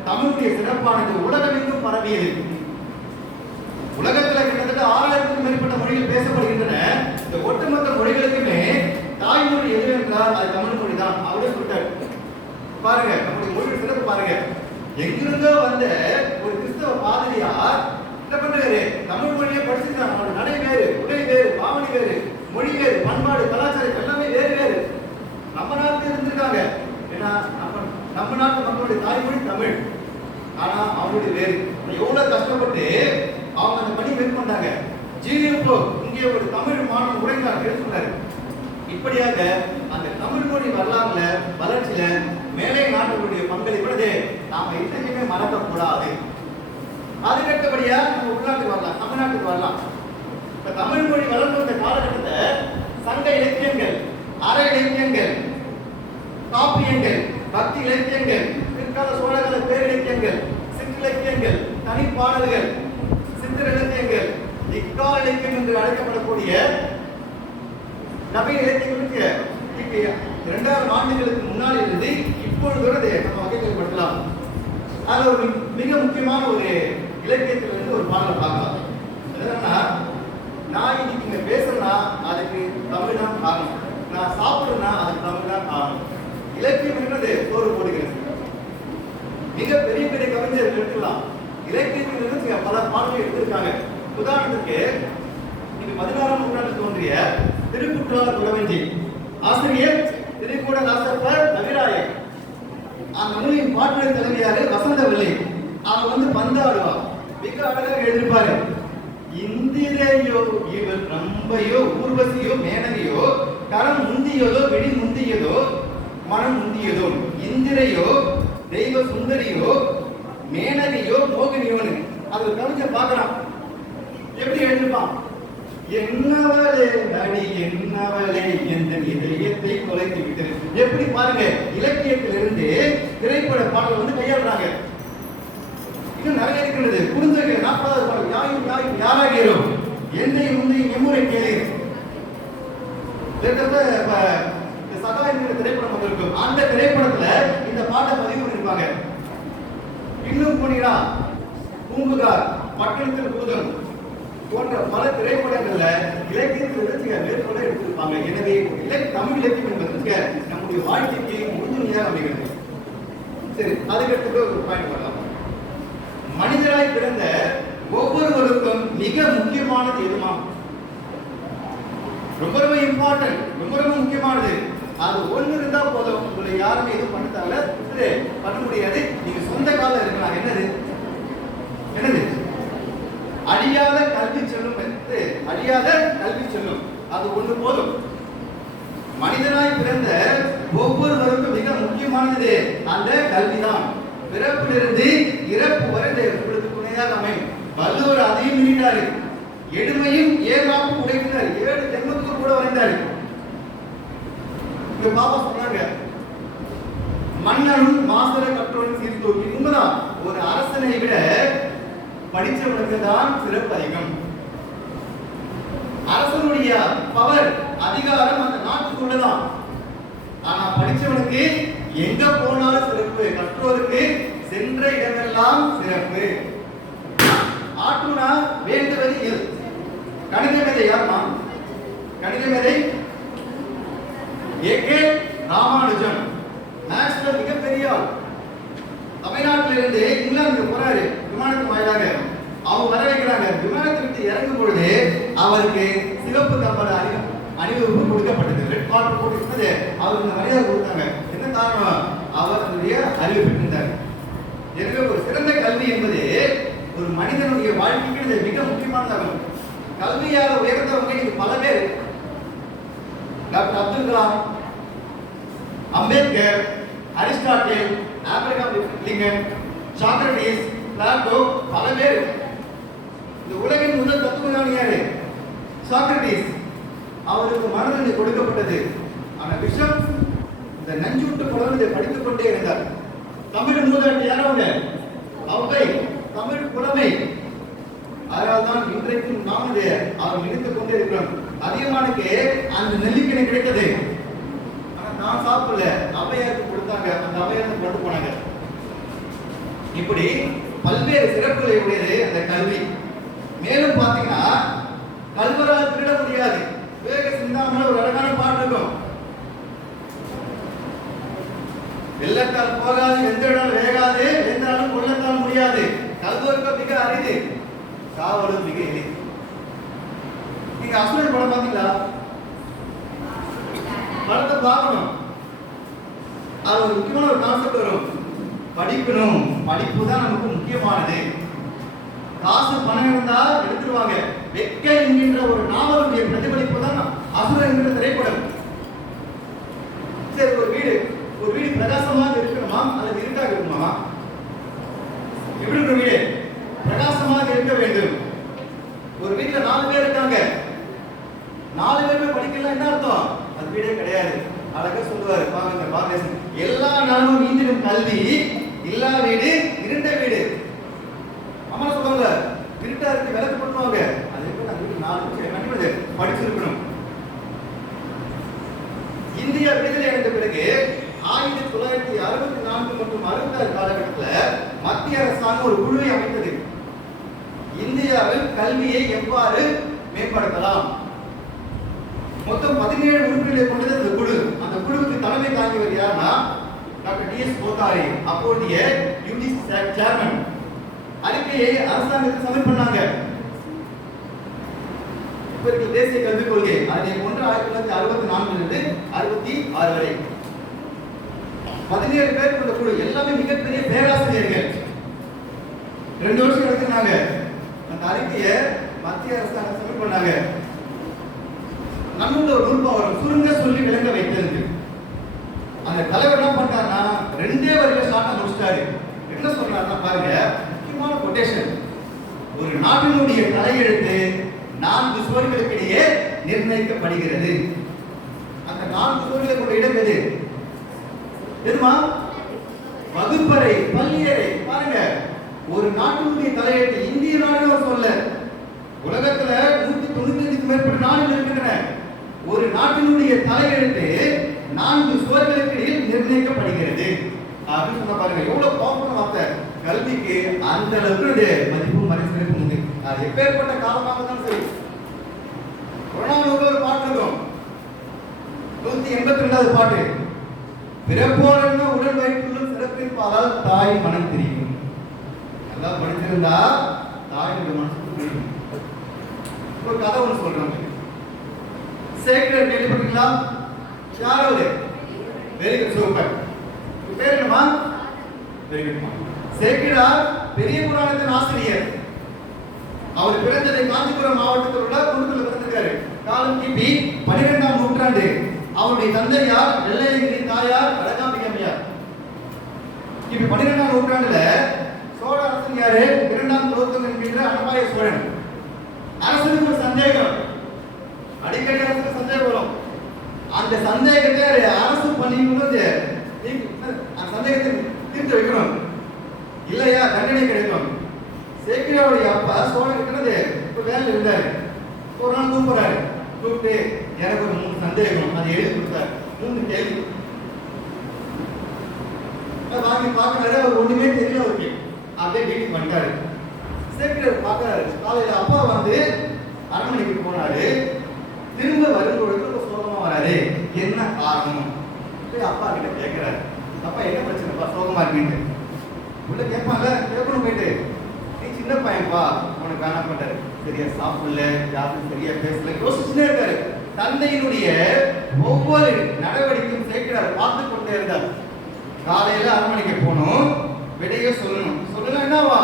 தமிழுடைய சிறப்பானது உலகமெங்கும் பரவியது. உலகத்தில் கிட்டத்தட்ட 6000க்கும் மேற்பட்ட மொழிகள் பேசப்படுகின்றன. இந்த ஒட்டுமொத்த மொழிகளுக்குமே தாய்மொழி எது என்றால் அது தமிழ் மொழி தான். அவரே சொல்லிட்டார். பாருங்க, நம்முடைய மொழி சிறப்பு பாருங்க. எங்கிருந்தோ வந்த ஒரு கிறிஸ்தவ பாதிரியார் என்ன பண்றாரு? தமிழ் மொழியை படிச்சுட்டாங்க. அவனோட நடை வேறு, உடை வேறு, பாவனை வேறு, மொழி வேறு, பண்பாடு, கலாச்சாரம் எல்லாமே வேறு வேறு. நம்ம நாட்டில் இருந்திருக்காங்க. ஏன்னா நம்ம நாட்டு மக்களுடைய தாய்மொழி தமிழ். ஆனா அவங்களுடைய வேறு. எவ்வளவு கஷ்டப்பட்டு அவங்க அந்த பணி மேற்கொண்டாங்க. ஜி.யு.போ இங்கே ஒரு தமிழ் மாணவன் உரைந்தார் சொன்னார். இப்படியாக அந்த தமிழ் மொழி வரலாறுல வளர்ச்சியில மேலை நாடுகளுடைய பங்களிப்பதை நாம இன்றைக்குமே மறக்க கூடாது. அதுக்கடுத்தபடியா நம்ம உள்நாட்டுக்கு வரலாம், தமிழ்நாட்டுக்கு வரலாம். இப்ப தமிழ் மொழி வளர்ந்து வந்த காலகட்டத்தை சங்க இலக்கியங்கள், அற இலக்கியங்கள், காப்பியங்கள், பக்தி இலக்கியங்கள், பிற்கால சோழகால பேரிலக்கியங்கள், சிற்றிலக்கியங்கள், தனிப்பாடல்கள், சித்திர இலக்கியங்கள், இக்கால இலக்கியம் என்று அழைக்கப்படக்கூடிய நவீன இலக்கியங்களுக்கு 2000 ஆண்டுகளுக்கு முன்னாடி இருந்து இப்பொழுது நம்ம வகைப்படுத்தலாம். அதுல ஒரு மிக முக்கியமான ஒரு இலக்கியத்துல இருந்து ஒரு பாடலை பார்க்கலாம். என்னன்னா, நான் இன்னைக்கு இங்க பேசுறேன்னா அதுக்கு தமிழ் தான் காரணம், நான் சாப்பிடுறேன்னா அதுக்கு தமிழ் தான் காரணம். இலக்கியம் என்பது சோறு போடுகிறது. மிக பெரிய பெரிய கவிஞர்கள் எடுத்துக்கலாம். இலக்கியத்திலிருந்து பல பாடல்கள் எடுத்திருக்காங்க. உதாரணத்துக்கு இது 16ஆம் நூற்றாண்டில் தோன்றிய திருக்குற்றால குறவஞ்சி, ஆசிரியர் திருக்கூட ராசப்பர் நவிராயர். அந்த நூலின் பாட்டுரை தலைவியாரு வசந்தவல்லி. அவன் வந்து பந்தாடுவா, மிக அழகாக எழுதிருப்பாரு. இந்திரையோ இவர் ரம்பையோ ஊர்வசியோ மேனகையோ கரம் முந்தியதோ வெடி முந்தியதோ மனம் முந்தியதோ, இந்திரையோ தெய்வ சுந்தரியோ மேனகையோ மோகினியோன்னு அது கவிஞர் பார்க்கலாம். எப்படி எழுதிருப்பான்? என்னவளே நடி என்னவளே எந்த இதயத்தை கொலைத்து விட்டது. எப்படி பாருங்க, இலக்கியத்திலிருந்து திரைப்பட பாடல் வந்து கையாளுறாங்க. இன்னும் நிறைய இருக்கிறது. குறுந்தொகை 40வது பாடல், யாயும் யாயும் யாராகிறோம் எந்தையும் முந்தையும் எம்முறை கேளீர். சகா என்கிற திரைப்படம் வந்திருக்கும். அந்த திரைப்படத்துல இந்த பாட்டை பதிவு பண்ணிருப்பாங்க. இன்னும் போனீங்கன்னா பூம்புகார், பட்டணத்தில் பூதம் போன்ற பல திரைப்படங்கள்ல இலக்கியத்தை மேற்கொள்ள எடுத்திருப்பாங்க. எனவே தமிழ் இலக்கியம் என்பதற்கு நம்முடைய வாழ்க்கைக்கு உறுதுணையாக அமைகிறது. சரி, அதுக்கடுத்து ஒரு பாயிண்ட் வரலாம். மனிதராய் பிறந்த ஒவ்வொருவருக்கும் மிக முக்கியமானது எதுமா? ரொம்ப ரொம்ப இம்பார்ட்டன்ட், ரொம்ப ரொம்ப முக்கியமானது. அது ஒண்ணு இருந்தா போதும், உங்களை யாருமே எதுவும் பண்ண தேவையில்ல, பண்ண முடியாது. நீங்க சொந்த காலம் இருக்கலாம். என்னது என்னது? அழியாத கல்வி செல்லும். அழியாத கல்வி செல்லும், அது ஒண்ணு போதும். மனிதனாய் பிறந்த ஒவ்வொருவருக்கும் மிக முக்கியமானது அந்த கல்விதான். பிறப்பிலிருந்து இறப்பு வரை உங்களுக்கு துணையாக அமையும். வள்ளுவர் அதையும் மீறினாரு. எடுமையும் ஏமாப்பும் உடைக்கிறார். 7 ஜென்மத்துக்கு கூட வரைந்தாரு. இங்க பாப்பா சொன்னாங்க, மன்னனும் மாசர கற்றோரும் சீர்தூக்கி. உண்மைதான், ஒரு அரசனை விட படித்தவனுக்கு தான் சிறப்பு அதிகம். அரசனுடைய பவர் அதிகாரம் அந்த நாட்டுக்குள்ளதான். ஆனா படிச்சவனுக்கு எங்க போனாலும் சிறப்பு, கற்றோருக்கு சென்ற இடமெல்லாம் சிறப்பு. ஆட்டுனா வேண்டுவது இயல். கணித மேதை யாருமா? கணித மேதை ஏகே ராமானுஜன். மேத்ஸ்ல மிகப்பெரிய ஆள். தமிழ்நாட்டில இருந்து இங்கிலாந்து போறாரு விமானத்து வாயிலாக. அவங்க வர வைக்கிறாங்க. விமானத்தை விட்டு இறங்கும் பொழுது அவருக்கு சிவப்பு கம்பள அணிவகுப்பு கொடுக்கப்பட்டது. ரெட் கார்பெட் போட்டு அவருக்கு மரியாதை கொடுத்தாங்க. என்ன காரணம்? அவர் அதனுடைய அறிவு பெற்றிருந்தார். எனவே ஒரு சிறந்த கல்வி என்பது ஒரு மனிதனுடைய வாழ்க்கைக்கு மிக முக்கியமானதாகும். கல்வியால் உயர்ந்தவங்க இன்னைக்கு பல பேர். Doctor Abdul Kalam, Ambedkar, Aristotle, Abraham Lincoln, Socrates, Plato, பல பேர். இந்த உலகின் முதல் தத்துவஞானி யாரு? சாக்ரட்டிஸ். அவருக்கு மனநிலை கொடுக்கப்பட்டது. ஆனா பிஷப் இந்த நஞ்சூட்டு புலவனை படித்துக் கொண்டே இருந்தார். தமிழ் மூதாட்டி யாரவங்க? அவ்வை, தமிழ் புலமை. அதனால்தான் இன்றைக்கும் நாம் அவர் நினைத்துக் கொண்டே இருக்கிறோம். அதிகமானுக்கு அந்த நெல்லிக்கணி கிடைத்தது. ஆனா நான் சாப்பிடல, அவையாருக்கு கொடுத்தாங்க. அந்த அவையாருக்கு கொண்டு போனாங்க. இப்படி பல்வேறு சிறப்புகளை உடையது அந்த கல்வி. மேலும் பாத்தீங்கன்னா கல்வரால் திருட முடியாது. விவேக சிந்தாமணியில் ஒரு அழகான பாட்டு இருக்கும். வெள்ளத்தால் போகாது, வெந்தடால் வேகாது, வெந்தாலும் கொள்ளத்தால் முடியாது. கல்வருக்கு மிக அரிது, காவலும் மிக எளிது. நீங்க அசுரன் படம் பாத்தீங்களா? படத்தை பார்க்கணும். அது ஒரு முக்கியமான ஒரு கான்செப்ட் வரும். படிக்கணும், படிப்பு தான் நமக்கு முக்கியமானது. காசு பணம் இருந்தா எடுத்துருவாங்க. வெக்க என்கின்ற ஒரு நாவலுடைய பிரதிபலிப்பு தான் அசுரன் என்கிற திரைப்படம். சரி, ஒரு வீடு பிரகாசமாக இருக்கணுமா அல்லது இருட்டாக இருக்கணுமா? எப்படி ஒரு வீடு பிரகாசமாக இருக்க வேண்டும். ஒரு வீட்டுல 4 பேர் இருக்காங்க, 4 பேருமே படிக்கலாம், என்ன அர்த்தம்? அது வீடே கிடையாது. அழகா சொல்லுவாரு பாருங்க பாரதேசன். காலமும் நீந்திடும் கல்வி இல்லா வீடு இருண்ட வீடு. அம்மா சொல்லுவாங்க இருட்டா இருக்கு விளக்கு பண்ணுவாங்க. அது எப்படி அந்த வீடு 4 வருஷம் கண்டிப்பா படிச்சிருக்கணும். இந்தியா விடுதலை அடைந்த பிறகு 1964 மற்றும் 66 காலகட்டத்தில் மத்திய அரசாங்கம் ஒரு குழுவை அமைத்தது. இந்தியாவில் கல்வியை எவ்வாறு மேம்படுத்தலாம். மொத்தம் 17 உறுப்பினர்களை கொண்டது அந்த குழு. அந்த குழுவுக்கு தலைமை தாங்கியவர் யாருன்னா டாக்டர் டிஎஸ் கோத்தாரி, அப்போதைய யூஜிசி சேர்மன். அறிக்கையை அரசாங்கத்துக்கு சப்மிட் பண்ணாங்க. இப்ப இருக்க தேசிய கல்விக் கொள்கை அதை கொண்டு 1964 இருந்து 66 வரை 17 பேர் கொண்ட குழு. எல்லாமே மிகப்பெரிய பேராசிரியர்கள். 2 வருஷம் எடுத்துனாங்க. அந்த அறிக்கையை மத்திய அரசாங்கம் சப்மிட் பண்ணாங்க. நம்மளோட ஒரு ரூபா வரும் சுருங்க சொல்லி விளங்க வைக்கிறது. அந்த தலைவர் என்ன பண்ணாருன்னா 2 வரையில ஷார்ட்டா முடிச்சிட்டாரு. என்ன சொல்றாருன்னா பாருங்க, முக்கியமான கொட்டேஷன். ஒரு நாட்டினுடைய தலையெழுத்து 4 சுவர்களுக்கு இடையே நிர்ணயிக்கப்படுகிறது. அந்த 4 சுவர்களுக்கு இடம் எது? தெரியுமா? வகுப்பறை, பள்ளியறை. பாருங்க, ஒரு நாட்டினுடைய தலையெழுத்து இந்திய நாடு சொல்ல. உலகத்துல 195க்கும் மேற்பட்ட நாடுகள் இருக்கின்றன. ஒரு நாட்டினுடைய தலையெழுத்து 4 சுவர்களுக்கு இடையில் நிர்ணயிக்கப்படுகிறது அப்படின்னு சொன்ன பாருங்க. எவ்வளவு பவர்ஃபுல் வார்த்தை. கல்விக்கு அந்த அளவுக்கு மதிப்பு மரியாதை உண்டு. அது எப்பேற்பட்ட காலமாக தான் சரி. கொரோனாவுக்கு ஒரு பாட்டு இருக்கும், 182வது பாட்டு. பிறப்போரன்னா உடல் வயிற்றுள்ளும் சிறப்பிற்பாதால் தாய் மனம் தெரியும். நல்லா படிச்சிருந்தா தாயோட மனசுக்கு தெரியும். ஒரு கதை ஒன்று சொல்றேன். சேக்கிரர் கேள்விப்பட்டீங்களா? யாராவது? Very good, super. பேர் என்னமா? Very good. சேக்கிரார் பெரிய புராணத்தின் ஆசிரியர். அவர் பிறந்ததை காஞ்சிபுரம் மாவட்டத்தில் உள்ள குருக்குல பிறந்திருக்காரு. காலம் கிபி 12ஆம் நூற்றாண்டு. அவருடைய தந்தையார் வெள்ளையங்கிரி, தாயார் அழகாம்பிகம்மையார். கிபி 12ஆம் நூற்றாண்டுல சோழ அரசன் யாரு? 2ஆம் குலோத்துங்கன் என்கின்ற அனபாய சோழன். அரசனுக்கு ஒரு சந்தேகம், அடிக்கடி அரசுக்கு சந்தேகம் வரும். அந்த சந்தேகத்தை அரசு பண்ணிட்டு அந்த சந்தேகத்தை தீர்த்து வைக்கணும், இல்லையா தண்டனை கிடைக்கும். சேக்கிராவுடைய அப்பா சோழன் இருக்கிறது இப்ப வேலை இருந்தாரு. ஒரு நாள் கூப்பிடுறாரு. கூப்பிட்டு எனக்கு ஒரு 3 சந்தேகம், அதை எழுதி கொடுத்தாரு. 3 கேள்வி வாங்கி பார்க்கறாரு. அவர் ஒண்ணுமே தெரியல அவருக்கு. அப்படியே வீட்டுக்கு வந்துட்டாரு. சேக்கிரார் பார்க்கறாரு. காலையில அப்பா வந்து அரண்மனைக்கு போனாரு. திரும்ப வரும்பொழுது ரொம்ப சோகமா வராரு. என்ன காரணம்? அப்பா கிட்ட கேட்கிறாரு. அப்பா என்ன பிரச்சனைப்பா சோகமா இருக்குன்னு உள்ள கேட்பாங்க. கேட்கணும் போயிட்டு, நீ சின்ன பையன்பா, உனக்கு வேணா பண்றாரு, சரியா சாப்பிடல, யாரும் சரியா பேசல, யோசிச்சுட்டே இருக்காரு. தந்தையினுடைய ஒவ்வொரு நடவடிக்கையும் சேக்கிரார் பார்த்து கொண்டே இருந்தார். காலையில அரண்மனைக்கு போகணும், விடையே சொல்லணும். சொல்லணும் என்னவா?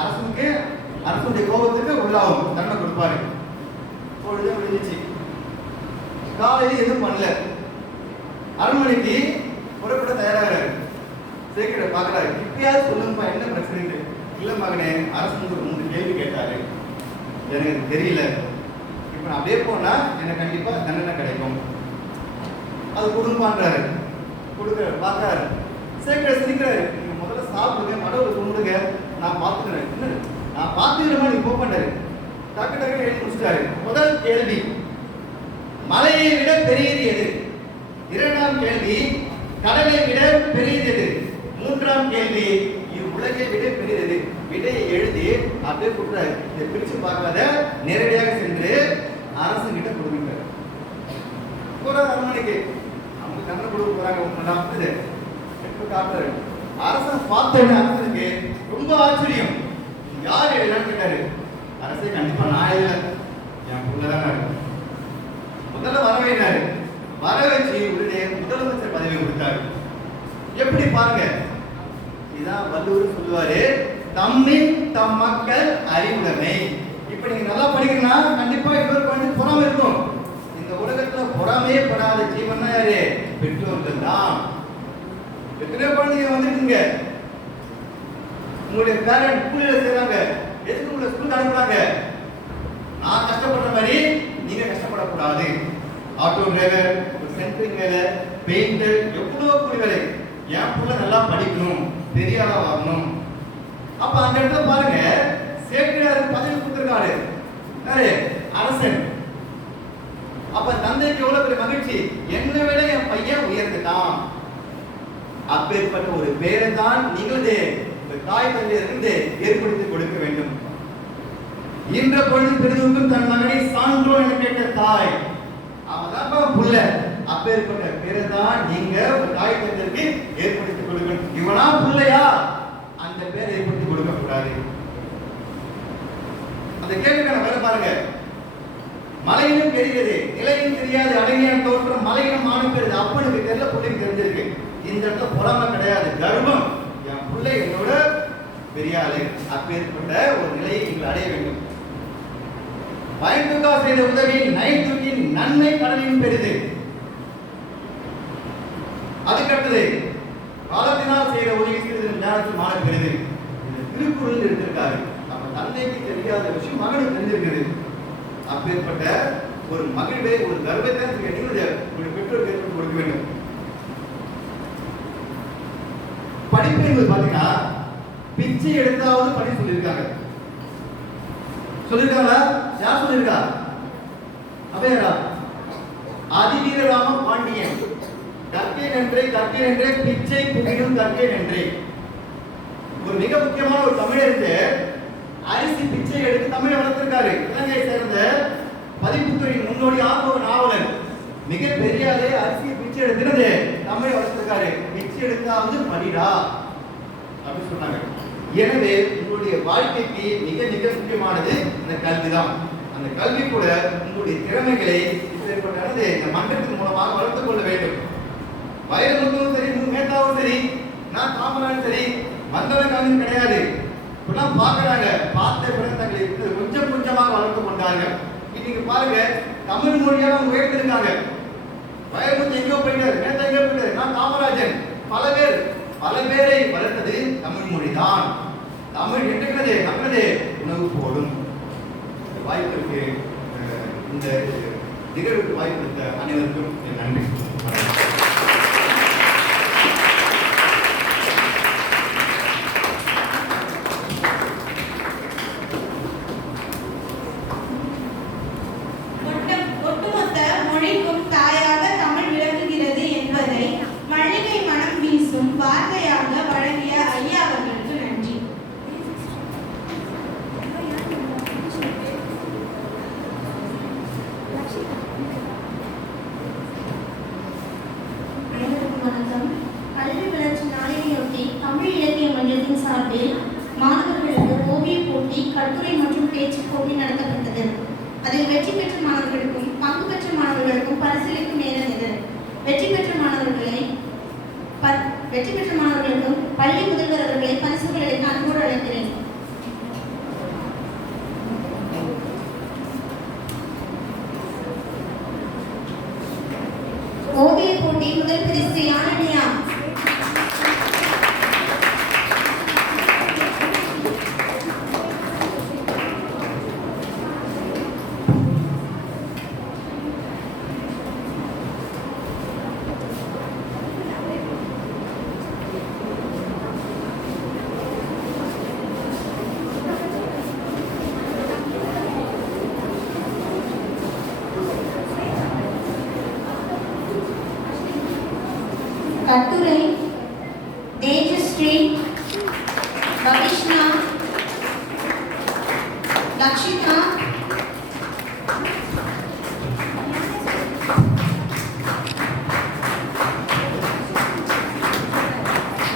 அரசுக்கு அரசுடைய கோபத்துக்கு உள்ளாகும், தண்டனை கொடுப்பாரு. பொழுது விழுந்துச்சு. காலையில எதுவும் பண்ணல. அரண்மனைக்கு புறப்பட தயாராகிறாரு. சேக்கிரார் பார்க்கறாரு. இப்பயாவது சொல்லுங்கப்பா என்ன பிரச்சனை? இல்ல மகனே, அரசு ஒரு 3 கேள்வி கேட்டாரு, எனக்கு தெரியல. இப்ப நான் அப்படியே போனா எனக்கு கண்டிப்பா தண்டனை கிடைக்கும், அது கொடுப்பான்றாரு. கொடுக்குறாரு. பார்க்கறாரு. சேக்கிரார் சிரிக்கிறாரு. நீங்க முதல்ல சாப்பிடுங்க, மடவுல கும்பிடுங்க, நான் பார்த்துக்கிறேன். நான் பார்த்துக்கிற மாதிரி போக மாட்டாரு. டக்கு டக்கு எழுதி முடிச்சிட்டாரு. முதல் கேள்வி, மலையை விட பெரியது எது? 2ஆம் கேள்வி, கடலை விட பெரியது எது? 3ஆம் கேள்வி, இவ்வுலகை விட பெரியது. விடையை எழுதி அப்படியே கொடுத்தாரு. இதை பிரிச்சு பார்க்காத, நேரடியாக சென்று அரசு கிட்ட கொடுக்கிறார். அரண்மனைக்கு அவங்க கண்ணை கொடுக்க போறாங்க. காட்டுறாரு. அரசன் பார்த்த அரசனுக்கு ரொம்ப ஆச்சரியம். யார் எழுதான்னு கேட்டாரு. அரசே கண்டிப்பா நான் எழுத, என் புள்ளதான் இருக்கு. முதல்ல வரவேனாரு. வர வச்சு உடனே முதலமைச்சர் பதவி கொடுத்தாரு. எப்படி பாருங்க, இதான் வள்ளுவர் சொல்லுவாரு, தம்மின் தம் மக்கள் அறிவுடைமை. இப்ப நீங்க நல்லா படிக்கணும்னா கண்டிப்பா இவருக்கு வந்து பொறாமை இருக்கும். இந்த உலகத்துல பொறாமையே படாத ஜீவன் தான் யாரு? பெற்றோர்கள் தான். எத்தனை குழந்தைங்க வந்துட்டுங்க, உங்களுடைய பேரண்ட் ஸ்கூல்ல சேர்றாங்க, எதுக்கு உங்களை ஸ்கூலுக்கு அனுப்புறாங்க? நான் கஷ்டப்படுற மாதிரி நீங்க கஷ்டப்படக்கூடாது. ஆட்டோ டிரைவர், சென்ட்ரிங் வேலை, பெயிண்டர், எவ்வளவு கூலி வேலை, என் புள்ள நல்லா படிக்கணும், பெரிய ஆளா வரணும். அப்ப அந்த இடத்துல பாருங்க, சேக்கிழாருக்கு பதில் கொடுத்திருக்காரு யாரு? அரசன். அப்ப தந்தைக்கு எவ்வளவு பெரிய மகிழ்ச்சி, என்னை விட என் பையன் உயர்ந்துட்டான். அப்பேற்பட்ட ஒரு பேரை தான் நீங்களே தாய் தந்தையிலிருந்து ஏற்படுத்தி கொடுக்க வேண்டும். இன்ற பொழுது பெரிதுக்கும் தன் மகனை சான்றோன் என கேட்ட தாய், அவதான் புள்ள. அப்பேற்பட்ட பேரை தான் நீங்க உங்க தாய் தந்தைக்கு ஏற்படுத்தி கொடுக்கணும். இவனா புள்ளையா, அந்த பேரை ஏற்படுத்தி கொடுக்க கூடாது. அந்த கேள்விக்கான வேலை பாருங்க. மலையிலும் தெரிகிறது, நிலையும் தெரியாது, அடங்கியான தோற்றம் மலையிலும் மானும் பெறுது. அப்பனுக்கு தெரியல, பிள்ளைக்கு தெரிஞ்சிருக்கு. இந்த இடத்துல பொறாமை கிடையாது, கர்வம். என் பிள்ளை என்னோட பெரிய ஆளு. அப்பேற்பட்ட ஒரு நிலையை நீங்கள் அடைய வேண்டும். பயன்துக்கா செய்த உதவியில் நைத்துக்கின் நன்மை கடலின் பெரிது. அதுக்கடுத்தது காலத்தினால் செய்த உதவி சிறிது ஞானத்தில் மான பெரிது. இந்த திருக்குறள் எடுத்திருக்காரு. நம்ம தந்தைக்கு தெரியாத விஷயம் மகனுக்கு தெரிஞ்சிருக்குது. அப்பேற்பட்ட ஒரு மகிழ்வை, ஒரு கர்வத்தை உங்களுடைய பெற்றோருக்கு ஏற்படுத்தி கொடுக்க வேண்டும். படிப்பு என்பது பாத்தீங்கன்னா பிச்சை எடுத்தாவது படி சொல்லியிருக்காங்க. சொல்லிருக்காங்களா? யார் சொல்லிருக்கா? அவையரா அதிவீர ராம பாண்டியன். கற்கேன் என்றே பிச்சை புகிடும் கற்கேன் என்றே. ஒரு மிக முக்கியமான ஒரு தமிழருக்கு அரிசி பிச்சை எடுத்து தமிழை வளர்த்திருக்காரு. இலங்கையை சேர்ந்த பதிப்புத்துறையின் முன்னோடியான ஒரு நாவலர். மிக பெரியாலே அரிசி பிச்சை எடுத்து தமிழை வளர்த்திருக்காரு. பிச்சை எடுத்தாவது படிடா அப்படின்னு சொன்னாங்க. எனவே உங்களுடைய வாழ்க்கைக்கு மிக மிக முக்கியமானது இந்த கல்விதான். அந்த கல்வி கூட உங்களுடைய திறமைகளை இப்பேற்பட்டது இந்த மன்றத்தின் மூலமாக வளர்த்துக் கொள்ள வேண்டும். வைரமுத்தும் சரி, மேத்தாவும் சரி, நான் காமராஜ் சரி, மந்தவன் கிடையாது. இப்பெல்லாம் பார்க்கறாங்க, பார்த்த பிறகு தங்களை கொஞ்சம் கொஞ்சமாக வளர்த்து கொண்டார்கள். இன்னைக்கு பாருங்க, தமிழ் மொழியால அவங்க உயர்த்திருக்காங்க. வைரமுத்து எங்கேயோ போயிட்டாரு, மேத்தா எங்கேயோ போயிட்டாரு, நான் காமராஜன். பல பேரை வளர்த்தது தமிழ் மொழிதான். தமிழ் என்றது நம்மளது உணவு போடும். வாய்ப்பிற்கு இந்த நிகழ்வுக்கு வாய்ப்பு அனைவருக்கும் என் நன்றி. ஒட்டுமொத்த மொழிக்கும் தாயாக தமிழ் விளங்குகிறது என்பதை மல்லிகை மனம் வீசும் வார்த்தையாக வழங்கிய ஐயா அவர்களுக்கு நன்றி. அனைவருக்கும் வணக்கம். கல்வி வளர்ச்சி நாளையொட்டி தமிழ் இலக்கிய மன்றத்தின் சார்பில் மாணவர்களுக்கு ஓவிய போட்டி, கட்டுரை மற்றும் பேச்சு போட்டி நடத்தப்பட்டது. அதில் வெற்றி பெற்ற மாணவர்களுக்கும் பங்கு பெற்ற மாணவர்களுக்கும் பரிசீலிக்கும் நேரம் இது. வெற்றி பெற்ற மாணவர்களுக்கும் பள்ளி முதல்வர் அவர்களை பரிசுகள் அளிக்க அன்போடு அழைக்கிறேன். ஓவிய போட்டி முதல் பரிசு ஆனனியா. கட்டுரை தேஜஸ்ரீ, பவிஷ்ணா, லக்ஷிதா,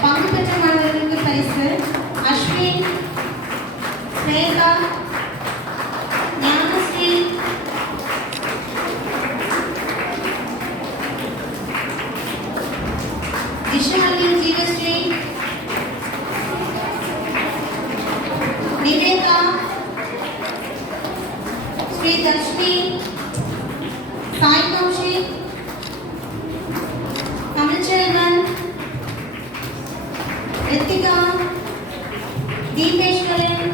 பங்கு பெற்ற மாணவர்களுக்கு பரிசு அஸ்வின், ஸ்வேதா, ஞானஸ்ரீ, விஷாலி, ஜீவஸ்ரீ, நிவேதா, ஸ்ரீ தர்ஷினி, சாய் கௌஷிக், தமிழ்ச்செல்வன், ரித்திகா, தீபேஷ்வரன்,